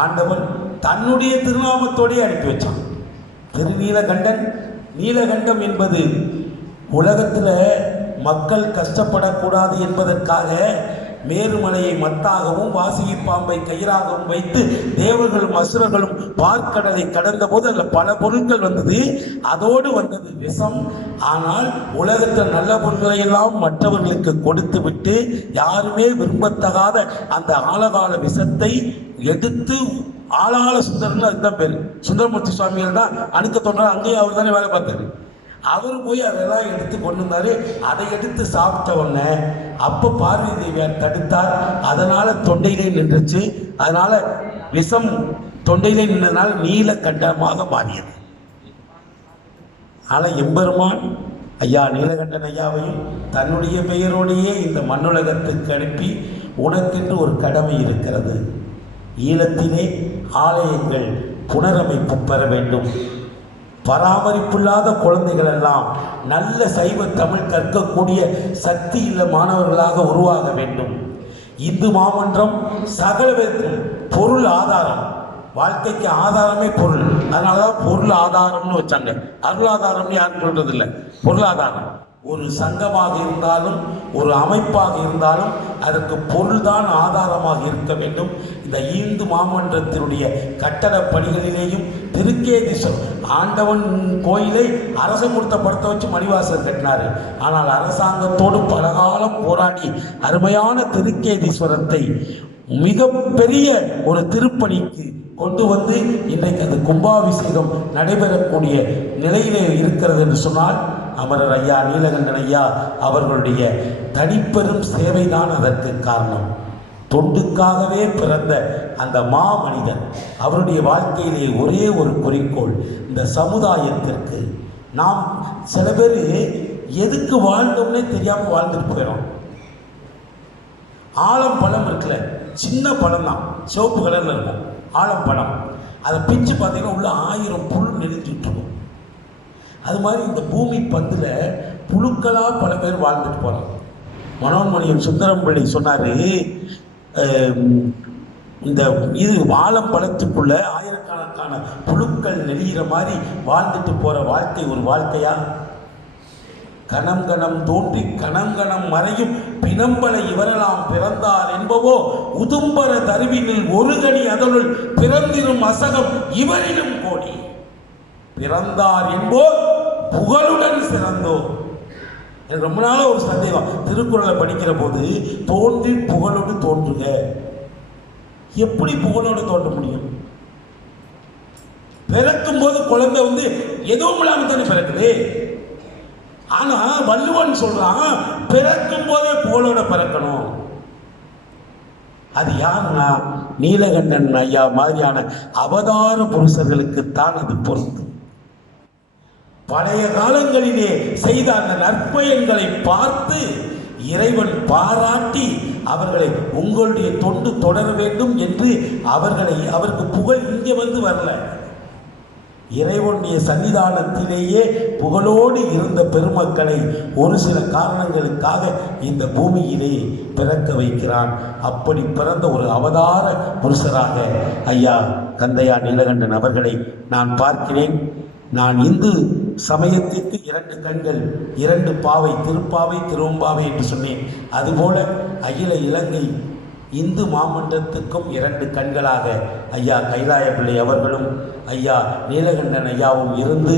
ஆண்டவன் தன்னுடைய திருநாமத்தோடே அனுப்பி வச்சான். திருநீலகண்டன். நீலகண்டம் என்பது உலகத்தில் மக்கள் கஷ்டப்படக்கூடாது என்பதற்காக மேருமலையை மத்தாகவும் வாசுகி பாம்பை கயிறாகவும் வைத்து தேவர்களும் அசுரர்களும் பார்க்கடலை கடந்த போது அதில் பல பொருட்கள் வந்தது. அதோடு வந்தது விஷம். ஆனால் உலகத்தில் நல்ல பொருட்களை எல்லாம் மற்றவர்களுக்கு கொடுத்து விட்டு யாருமே விரும்பத்தகாத அந்த ஆழகால விஷத்தை எடுத்து ஆளாள சுந்தரன்னு அதுதான் பேர். சுந்தரமூர்த்தி சுவாமிகள் தான் அணுக்க தோன்றார். அங்கேயும் அவர் தானே வேலை பார்த்தாரு. அவர் போய் அதெல்லாம் எடுத்து கொண்டு வந்தாரு. அதை எடுத்து சாப்பிட்ட உடனே அப்போ பார்வதி தேவியார் தடுத்தார். அதனால தொண்டையிலே நின்றுச்சு. அதனால விஷம் தொண்டையிலே நின்றதுனால நீலகண்டமாக மாறியது. ஆனால் எம்பெருமான் ஐயா நீலகண்டன் ஐயாவையும் தன்னுடைய பெயரோடையே இந்த மண்ணுலகத்துக்கு அனுப்பி உனக்கென்று ஒரு கடமை இருக்கிறது. ஈழத்திலே ஆலயங்கள் புனரமைப்பு பெற வேண்டும். பராமரிப்பில்லாத குழந்தைகள் எல்லாம் நல்ல சைவ தமிழ் கற்கக்கூடிய சக்தி உள்ள மாணவர்களாக உருவாக வேண்டும். இந்து மாமன்றம் சகல பொருள் ஆதாரம், வாழ்க்கைக்கு ஆதாரமே பொருள். அதனாலதான் பொருள் ஆதாரம்னு வச்சாங்க. அருளாதாரம்னு யாரும் சொல்றது இல்லை, பொருளாதாரம். ஒரு சங்கமாக இருந்தாலும் ஒரு அமைப்பாக இருந்தாலும் அதற்கு பொருள்தான் ஆதாரமாக இருக்க வேண்டும். இந்த இந்து மாமன்றத்தினுடைய கட்டட பணிகளிலேயும் திருக்கேதீஸ்வரர் ஆண்டவன் கோயிலை அரசு கொடுத்த படத்தை வச்சு மணிவாசர் கட்டினார். ஆனால் அரசாங்கத்தோடு பலகாலம் போராடி அருமையான திருக்கேதீஸ்வரத்தை மிகப்பெரிய ஒரு திருப்பணிக்கு கொண்டு வந்து இன்றைக்கு அது கும்பாபிஷேகம் நடைபெறக்கூடிய நிலையிலே இருக்கிறது என்று சொன்னால் அமரர் ஐயா நீலகண்டன் ஐயா அவர்களுடைய தனிப்பெரும் சேவைதான் அதற்கு காரணம். தொண்டுக்காகவே பிறந்த அந்த மாமனிதன் அவருடைய வாழ்க்கையிலே ஒரே ஒரு குறிக்கோள், இந்த சமுதாயத்திற்கு. நாம் சில பேர் எதுக்கு வாழ்ந்தோம்னே தெரியாமல் வாழ்ந்துட்டு போயிடும். ஆலம் பழம் இருக்குல்ல, சின்ன பழம் தான், சிவப்பு கலரில் இருக்கும் ஆலம் பழம். அதை பிச்சு பார்த்தீங்கன்னா உள்ள 1000 புல் நெறிஞ்சிட்டு இருக்கும். அது மாதிரி இந்த பூமி பந்தில் புழுக்களாக பல பேர் வாழ்ந்துட்டு போகிறாங்க. மனோன்மணியம் சுந்தரம் பிள்ளை சொன்னார், இந்த இது வாழைப்பழத்துக்குள்ள ஆயிரக்கணக்கான புழுக்கள் நெளிகிற மாதிரி வாழ்ந்துட்டு போகிற வாழ்க்கை ஒரு வாழ்க்கையா? கணம் கணம் தோன்றி கணம் கணம் மறையும் பிணம்பலை இவரெல்லாம் பிறந்தார் என்பவோ உதும்பர தருவினில் ஒரு கனி அதனுள் பிறந்திரும் அசகம் இவரிலும் கோடி பிறந்தார் என்போர் புகழுடன் சிறந்தோர். எனக்கு ரொம்ப நாளாக ஒரு சந்தேகம், திருக்குறளை படிக்கிற போது தோன்றி புகழோடு தோன்றுக, எப்படி புகழோடு தோன்ற முடியும்? பிறக்கும் போது குழந்தை எதுவும் இல்லாமல் தானே பிறக்குது. ஆனா வள்ளுவன் சொல்றான் பிறக்கும் போதே புகழோட பிறக்கணும். அது யாருன்னா நீலகண்டன் ஐயா மாதிரியான அவதார புருஷர்களுக்குத்தான் அது பொருந்தும். பழைய காலங்களிலே செய்த அந்த நற்பயன்களை பார்த்து இறைவன் பாராட்டி அவர்களை உங்களுடைய தொண்டு தொடர வேண்டும் என்று அவருக்கு புகழ் இங்கே வரல. இறைவனுடைய சன்னிதானத்திலேயே புகழோடு இருந்த பெருமக்களை ஒரு சில காரணங்களுக்காக இந்த பூமியிலே பிறக்க வைக்கிறான். அப்படி பிறந்த ஒரு அவதார புருஷராக ஐயா கந்தையா நீலகண்டன் அவர்களை நான் பார்க்கிறேன். நான் இந்து சமயத்திற்கு 2 கண்கள், 2 பாவை, திருப்பாவை திருவம்பாவை என்று சொன்னேன். அதுபோல அகில இலங்கை இந்து மாமன்றத்துக்கும் 2 கண்களாக ஐயா கைலாய பிள்ளை அவர்களும் ஐயா நீலகண்டன் ஐயாவும் இருந்து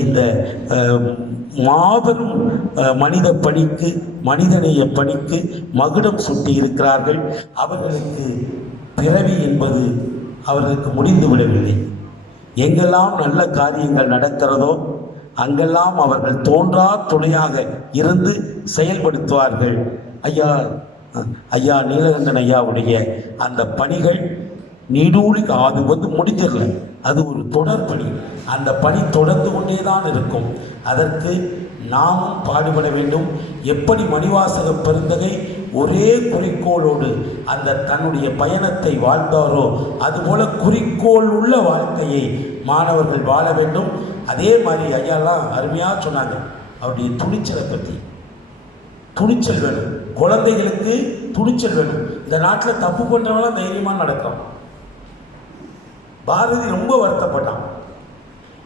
இந்த மாபெரும் மனித பணிக்கு, மனிதநேய பணிக்கு மகுடம் சுட்டி இருக்கிறார்கள். அவர்களுக்கு பிறவி என்பது அவர்களுக்கு முடிந்து விடவில்லை. எங்கெல்லாம் நல்ல காரியங்கள் நடக்கிறதோ அங்கெல்லாம் அவர்கள் தோன்றா துணையாக இருந்து செயல்படுத்துவார்கள். ஐயா நீலகண்டன் ஐயாவுடைய அந்த பணிகள் நீடூழி அது முடிஞ்சிடல, அது ஒரு தொடர் பணி. அந்த பணி தொடர்ந்து கொண்டே தான் இருக்கும். அதற்கு நாமும் பாடுபட வேண்டும். எப்படி மணிவாசக பெருந்தகை ஒரே குறிக்கோளோடு அந்த தன்னுடைய பயணத்தை வாழ்ந்தாரோ அதுபோல குறிக்கோள் உள்ள வாழ்க்கையை மாணவர்கள் வாழ வேண்டும். அதே மாதிரி ஐயாலாம் அருமையாக சொன்னாங்க அவருடைய துணிச்சலை பற்றி. துணிச்சல் வேணும், குழந்தைகளுக்கு துணிச்சல் வேணும். இந்த நாட்டில் தப்பு பண்ணுறவங்களாம் தைரியமாக நடக்கும். பாரதி ரொம்ப வருத்தப்பட்டான்,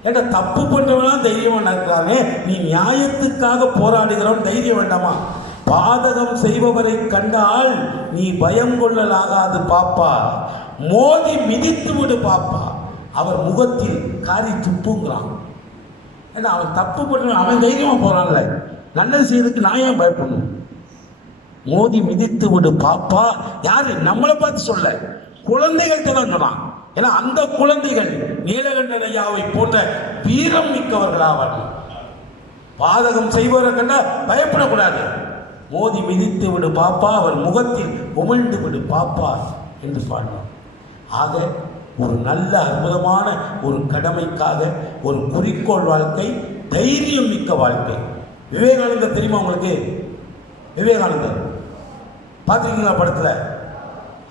ஏன்னா தப்பு பண்ணுறவங்களாம் தைரியமாக நடக்கிறானே, நீ நியாயத்துக்காக போராடுகிறவன் தைரியம் வேண்டாமா? பாதகம் செய்பவரை கண்டால் நீ பயம் கொள்ளலாகாது பாப்பா, மோதி மிதித்து விடு பாப்பா. அவர் முகத்தில் காரி துப்புங்கிறான். ஏன்னா அவன் தப்பு பண்ண அவன் தைரியமா போறான்ல, நல்லது செய்யறதுக்கு நான் ஏன் பயப்படணும்? மோதி மிதித்து விடு பாப்பா. யாரு? நம்மளை பார்த்து சொல்ல, குழந்தைகள்கிட்ட தான் சொன்னான். ஏன்னா அந்த குழந்தைகள் நீலகண்டன் ஐயாவை போன்ற வீரம் மிக்கவர்களாவார்கள். பாதகம் செய்பவரை கண்டா பயப்படக்கூடாது. மோதி மிதித்து விடு பாப்பா, அவர் முகத்தில் உமிழ்ந்து விடு பாப்பா என்று பாடினார். ஆக ஒரு நல்ல அற்புதமான ஒரு கடமைக்காக ஒரு குறிக்கோள் வாழ்க்கை, தைரியம் மிக்க வாழ்க்கை. விவேகானந்தர் தெரியுமா உங்களுக்கு? விவேகானந்தர் பார்த்துருக்கீங்களா படத்தில்?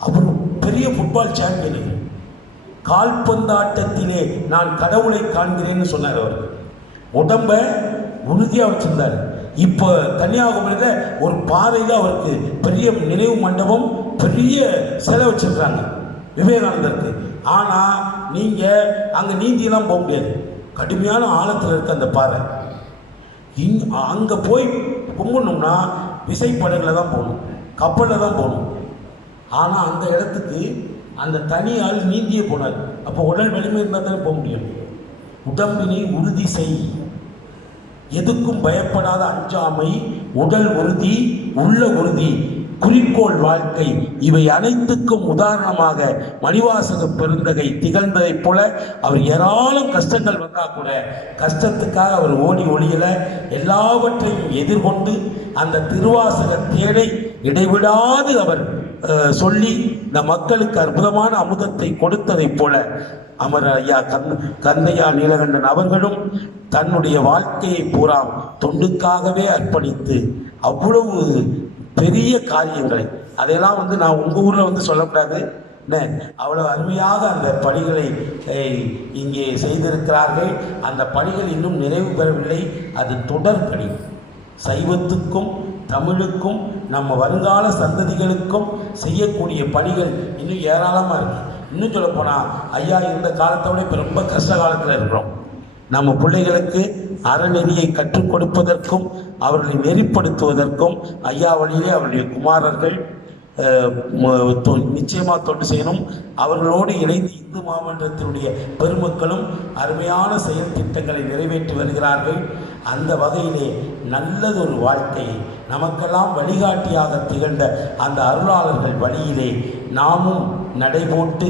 அவர் பெரிய ஃபுட்பால் சாம்பியன். கால்பந்தாட்டத்திலே நான் கடவுளை காண்கிறேன்னு சொன்னார். அவர் உடம்ப உறுதியாக வச்சிருந்தார். இப்போ கன்னியாகுமரியில் ஒரு பாறையில் அவருக்கு பெரிய நினைவு மண்டபம், பெரிய சிலை வச்சிருக்காங்க விவேகானந்தருக்கு. ஆனால் நீங்கள் அங்கே நீந்தியெல்லாம் போக முடியாது, கடுமையான ஆழத்தில் இருக்க அந்த பாறை. அங்கே போய் கும்பிடணும்னா விசைப்படகுல தான் போகணும், கப்பலில் தான் போகணும். ஆனால் அந்த இடத்துக்கு அந்த தனி ஆள் நீந்தியே போனார். அப்போ உடல் வலிமை இருந்தால் தானே போக முடியும். உடம்பினை உறுதி செய், எதுக்கும் பயப்படாத அஞ்சாமை, உடல் உறுதி, உள்ள உறுதி, குறிக்கோள் வாழ்க்கை, இவை அனைத்துக்கும் உதாரணமாக மணிவாசக பெருந்தகை திகழ்ந்ததைப் போல அவர் ஏராளம் கஷ்டங்கள் வந்தால் கூட கஷ்டத்துக்காக அவர் ஓடி ஒளியல, எல்லாவற்றையும் எதிர்கொண்டு அந்த திருவாசக தேடை இடைவிடாது அவர் சொல்லி இந்த மக்களுக்கு அற்புதமான அமுதத்தை கொடுத்ததைப் போல அமர ஐயா கந்தையா நீலகண்டன் அவர்களும் தன்னுடைய வாழ்க்கையை பூரா தொண்டுக்காகவே அர்ப்பணித்து அவ்வளவு பெரிய காரியங்களை, அதையெல்லாம் நான் உங்கள் ஊரில் சொல்லக்கூடாது, அவ்வளவு அருமையாக அந்த பணிகளை இங்கே செய்திருக்கிறார்கள். அந்த பணிகள் இன்னும் நிறைவு பெறவில்லை, அது தொடர் பணி. சைவத்துக்கும் தமிழுக்கும் நம்ம வருங்கால சந்ததிகளுக்கும் செய்யக்கூடிய பணிகள் இன்னும் ஏராளமாக இருக்குது. இன்னும் சொல்லப்போனால் ஐயா இருந்த காலத்தை விட இப்போ ரொம்ப கஷ்ட காலத்தில் இருக்கிறோம். நம்ம பிள்ளைகளுக்கு அறநெறியை கற்றுக் கொடுப்பதற்கும் அவர்களை நெறிப்படுத்துவதற்கும் ஐயா வழியிலே அவருடைய குமாரர்கள் நிச்சயமாக தொண்டு செய்யணும். அவர்களோடு இணைந்து இந்து மாமன்றத்தினுடைய பெருமக்களும் அருமையான செயல் திட்டங்களை நிறைவேற்றி வருகிறார்கள். அந்த வகையிலே நல்லதொரு வாழ்க்கையை நமக்கெல்லாம் வழிகாட்டியாக திகழ்ந்த அந்த அருளாளர்கள் வழியிலே நாமும் நடைபோட்டு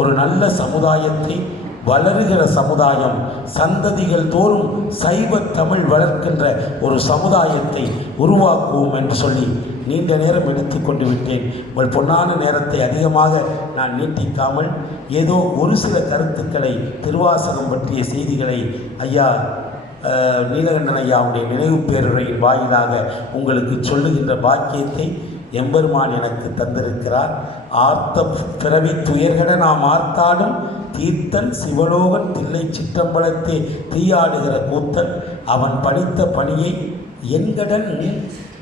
ஒரு நல்ல சமுதாயத்தை, வளருகிற சமுதாயம், சந்ததிகள் தோறும் சைவ தமிழ் வளர்க்கின்ற ஒரு சமுதாயத்தை உருவாக்குவோம் என்று சொல்லி நீண்ட நேரம் எடுத்துக்கொண்டு விட்டேன். உங்கள் பொன்னான நேரத்தை அதிகமாக நான் நீட்டிக்காமல் ஏதோ ஒரு சில கருத்துக்களை, திருவாசகம் பற்றிய செய்திகளை ஐயா நீலகண்டன் ஐயாவுடைய நினைவு பேருரையின் வாயிலாக உங்களுக்கு சொல்லுகின்ற பாக்கியத்தை எம்பெருமான் எனக்கு தந்திருக்கிறார். ஆர்த்த பிறவி துயர்கட நாம் ஆர்த்தாடும் தீர்த்தன் சிவலோகன் தில்லை சிற்றம்பலத்தே தீயாடுகிற கூத்தன், அவன் படித்த பணியை என்கடன்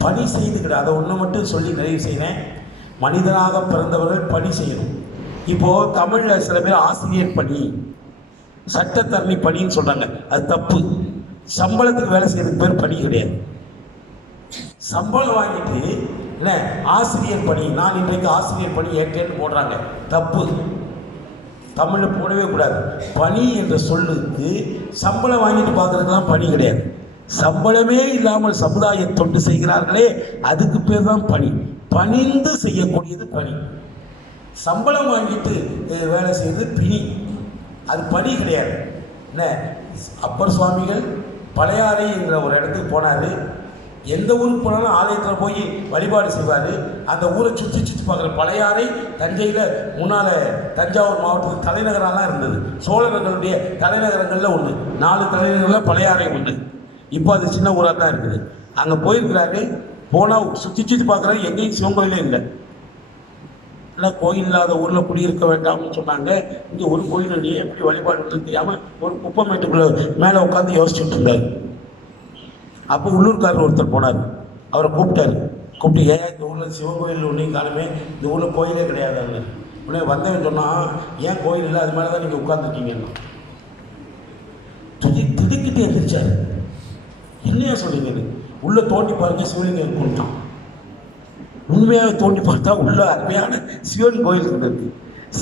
பணி செய்துக்கிட. அதை ஒன்று மட்டும் சொல்லி நிறைவு செய்கிறேன். மனிதனாக பிறந்தவர்கள் பணி செய்யணும். இப்போது தமிழில் சில பேர் ஆசிரியர் பணி, சட்டத்தரணி பணின்னு சொல்கிறாங்க, அது தப்பு. சம்பளத்துக்கு வேலை செய்யறதுக்கு பேர் பணி கிடையாது. சம்பளம் வாங்கிட்டு என்ன ஆசிரியர் பணி, நான் இன்றைக்கு ஆசிரியர் பணி ஏற்றேன்னு போடுறாங்க, தப்பு. தமிழில் போடவே கூடாது. பணி என்ற சொல்லுக்கு சம்பளம் வாங்கிட்டு பார்க்குறதுலாம் பணி கிடையாது. சம்பளமே இல்லாமல் சமுதாய தொண்டு செய்கிறார்களே, அதுக்கு பேர் தான் பணி. பணிந்து செய்யக்கூடியது பணி. சம்பளம் வாங்கிட்டு வேலை செய்வது பிணி, அது பணி கிடையாது. என்ன அப்பர் சுவாமிகள் பழையாறை என்ற ஒரு இடத்துக்கு போனார். எந்த ஊருக்கு போனாலும் ஆலயத்தில் போய் வழிபாடு செய்வார். அந்த ஊரை சுற்றி சுற்றி பார்க்குற பழையாறை தஞ்சையில் முன்னால் தஞ்சாவூர் மாவட்டத்தில் தலைநகராலாம் இருந்தது. சோழர்களுடைய தலைநகரங்களில் ஒன்று, 4 தலைநகரில் பழையாறை உண்டு. இப்போ அது சின்ன ஊராக தான் இருக்குது. அங்கே போயிருக்கிறாரு. போனால் சுற்றி சுற்றி பார்க்குறாரு, எங்கேயும் சிவன் கோயிலே இல்லை. இல்லை, கோயில் இல்லாத ஊரில் குடியிருக்க வேண்டாம்னு சொன்னாங்க. இங்கே ஒரு கோயில் நீ எப்படி வழிபாடு தெரியாமல் ஒரு குப்பை மேட்டுக்குள்ளே மேலே உட்காந்து யோசிச்சுட்டு இருந்தார். அப்போ உள்ளூர்காரர் ஒருத்தர் போனார், அவரை கூப்பிட்டு ஏன் இந்த ஊரில் சிவன் கோயில் ஒன்றையும் காணுமே, இந்த ஊரில் கோயிலே கிடையாதுன்னு. உடனே வந்தவன் சொன்னால், ஏன் கோயில் இல்லை, அது மேலே தான் நீங்கள் உட்காந்துருக்கீங்கன்னா. திடுக்கிட்டு எந்திரிச்சார். என்னையா சொல்லுங்க, உள்ளே தோண்டி பாருங்க, சிவலிங்கம் இருக்குன்ட்டான். உண்மையாக தோண்டி பார்த்தா உள்ள அருமையான சிவன் கோயில் இருந்திருக்கு.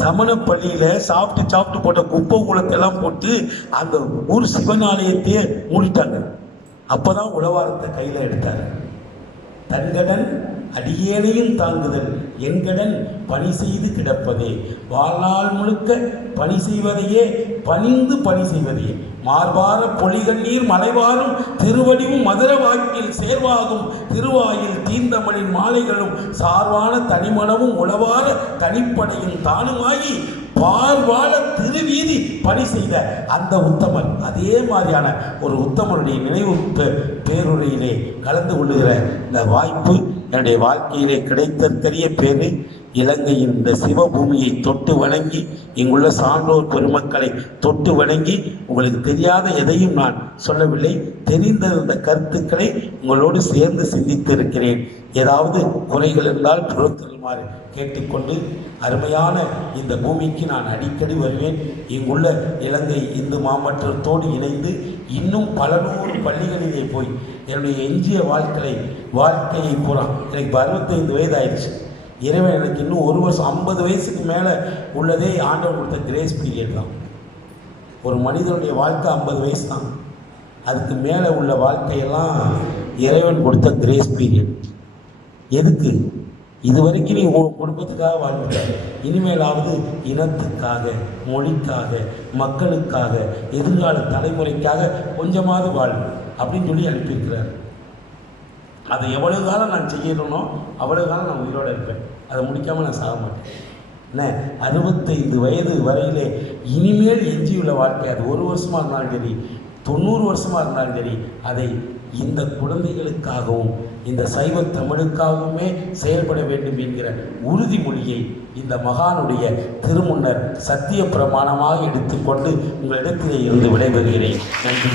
சமண பள்ளியில் சாப்பிட்டு போட்ட குப்பை கூலத்தெல்லாம் போட்டு அந்த ஊர் சிவன் ஆலயத்தையே மூடிட்டாங்க. அப்போ தான் உழவாரத்தை கையில் எடுத்தார். தன்கடன் அடியேனையும் தாங்குதல், என்கடன் பணி செய்து கிடப்பதே, வாழ்நாள் முழுக்க பணி செய்வதையே, பணிந்து பணி செய்வதையே, மார்பார பொலிகண்ணீர் மலைவாரும் திருவடிவும் மதுர வாக்கில் சேர்வாகும் திருவாயில் தீந்தமணின் மாலைகளும் சார்வான தனிமனமும் உளவார தனிப்படையும் தானுமாகி பார்வாழ திருவீதி பணி செய்த அந்த உத்தமர். அதே மாதிரியான ஒரு உத்தமருடைய நினைவு பேருரையிலே கலந்து கொள்ளுகிற இந்த வாய்ப்பு என்னுடைய வாழ்க்கையிலே கிடைத்தற்கரிய பேரு. இலங்கையின் இந்த சிவபூமியை தொட்டு வணங்கி, இங்குள்ள சான்றோர் பெருமக்களை தொட்டு வணங்கி, உங்களுக்கு தெரியாத எதையும் நான் சொல்லவில்லை. தெரிந்த கருத்துக்களை உங்களோடு சேர்ந்து சிந்தித்திருக்கிறேன். ஏதாவது குறைகள் இருந்தால் பொறுத்தருமாறு கேட்டுக்கொண்டு, அருமையான இந்த பூமிக்கு நான் அடிக்கடி வருவேன். இங்குள்ள இலங்கை இந்து மாமன்றத்தோடு இணைந்து இன்னும் பல நூறு பள்ளிகளிலே போய் என்னுடைய எஞ்சிய வாழ்க்கையை பூரா, எனக்கு 65 வயது ஆயிடுச்சு. இறைவன் எனக்கு இன்னும் 1 வருஷம், 50 வயசுக்கு மேலே உள்ளதே ஆண்டவன் கொடுத்த கிரேஸ் பீரியட் தான். ஒரு மனிதனுடைய வாழ்க்கை 50 வயசு தான். அதுக்கு மேலே உள்ள வாழ்க்கையெல்லாம் இறைவன் கொடுத்த கிரேஸ் பீரியட். எதுக்கு? இதுவரைக்கும் நீ குடும்பத்துக்காக வாழ்ந்துட்ட, இனிமேலாவது இனத்துக்காக, மொழிக்காக, மக்களுக்காக, எதிர்கால தலைமுறைக்காக கொஞ்சமாவது வாழ் அப்படின்னு சொல்லி அனுப்பியிருக்கிறார். அதை எவ்வளவு காலம் நான் செய்யணும்னோ அவ்வளவு காலம் நான் உயிரோடு இருப்பேன். அதை முடிக்காமல் நான் சாக மாட்டேன். என்ன 65 வயது வரையிலே இனிமேல் எஞ்சியுள்ள வாழ்க்கை, அது 1 வருஷமாக இருந்தாலும் சரி, 90 வருஷமாக இருந்தாலும் சரி, அதை இந்த குழந்தைகளுக்காகவும் இந்த சைவ தமிழுக்காகவுமே செயல்பட வேண்டும் என்கிற உறுதிமொழியை இந்த மகானுடைய திருமுன்னர் சத்திய பிரமாணமாக எடுத்துக்கொண்டு உங்களிடத்திலே இருந்து விடைபெறுகிறேன். நன்றி.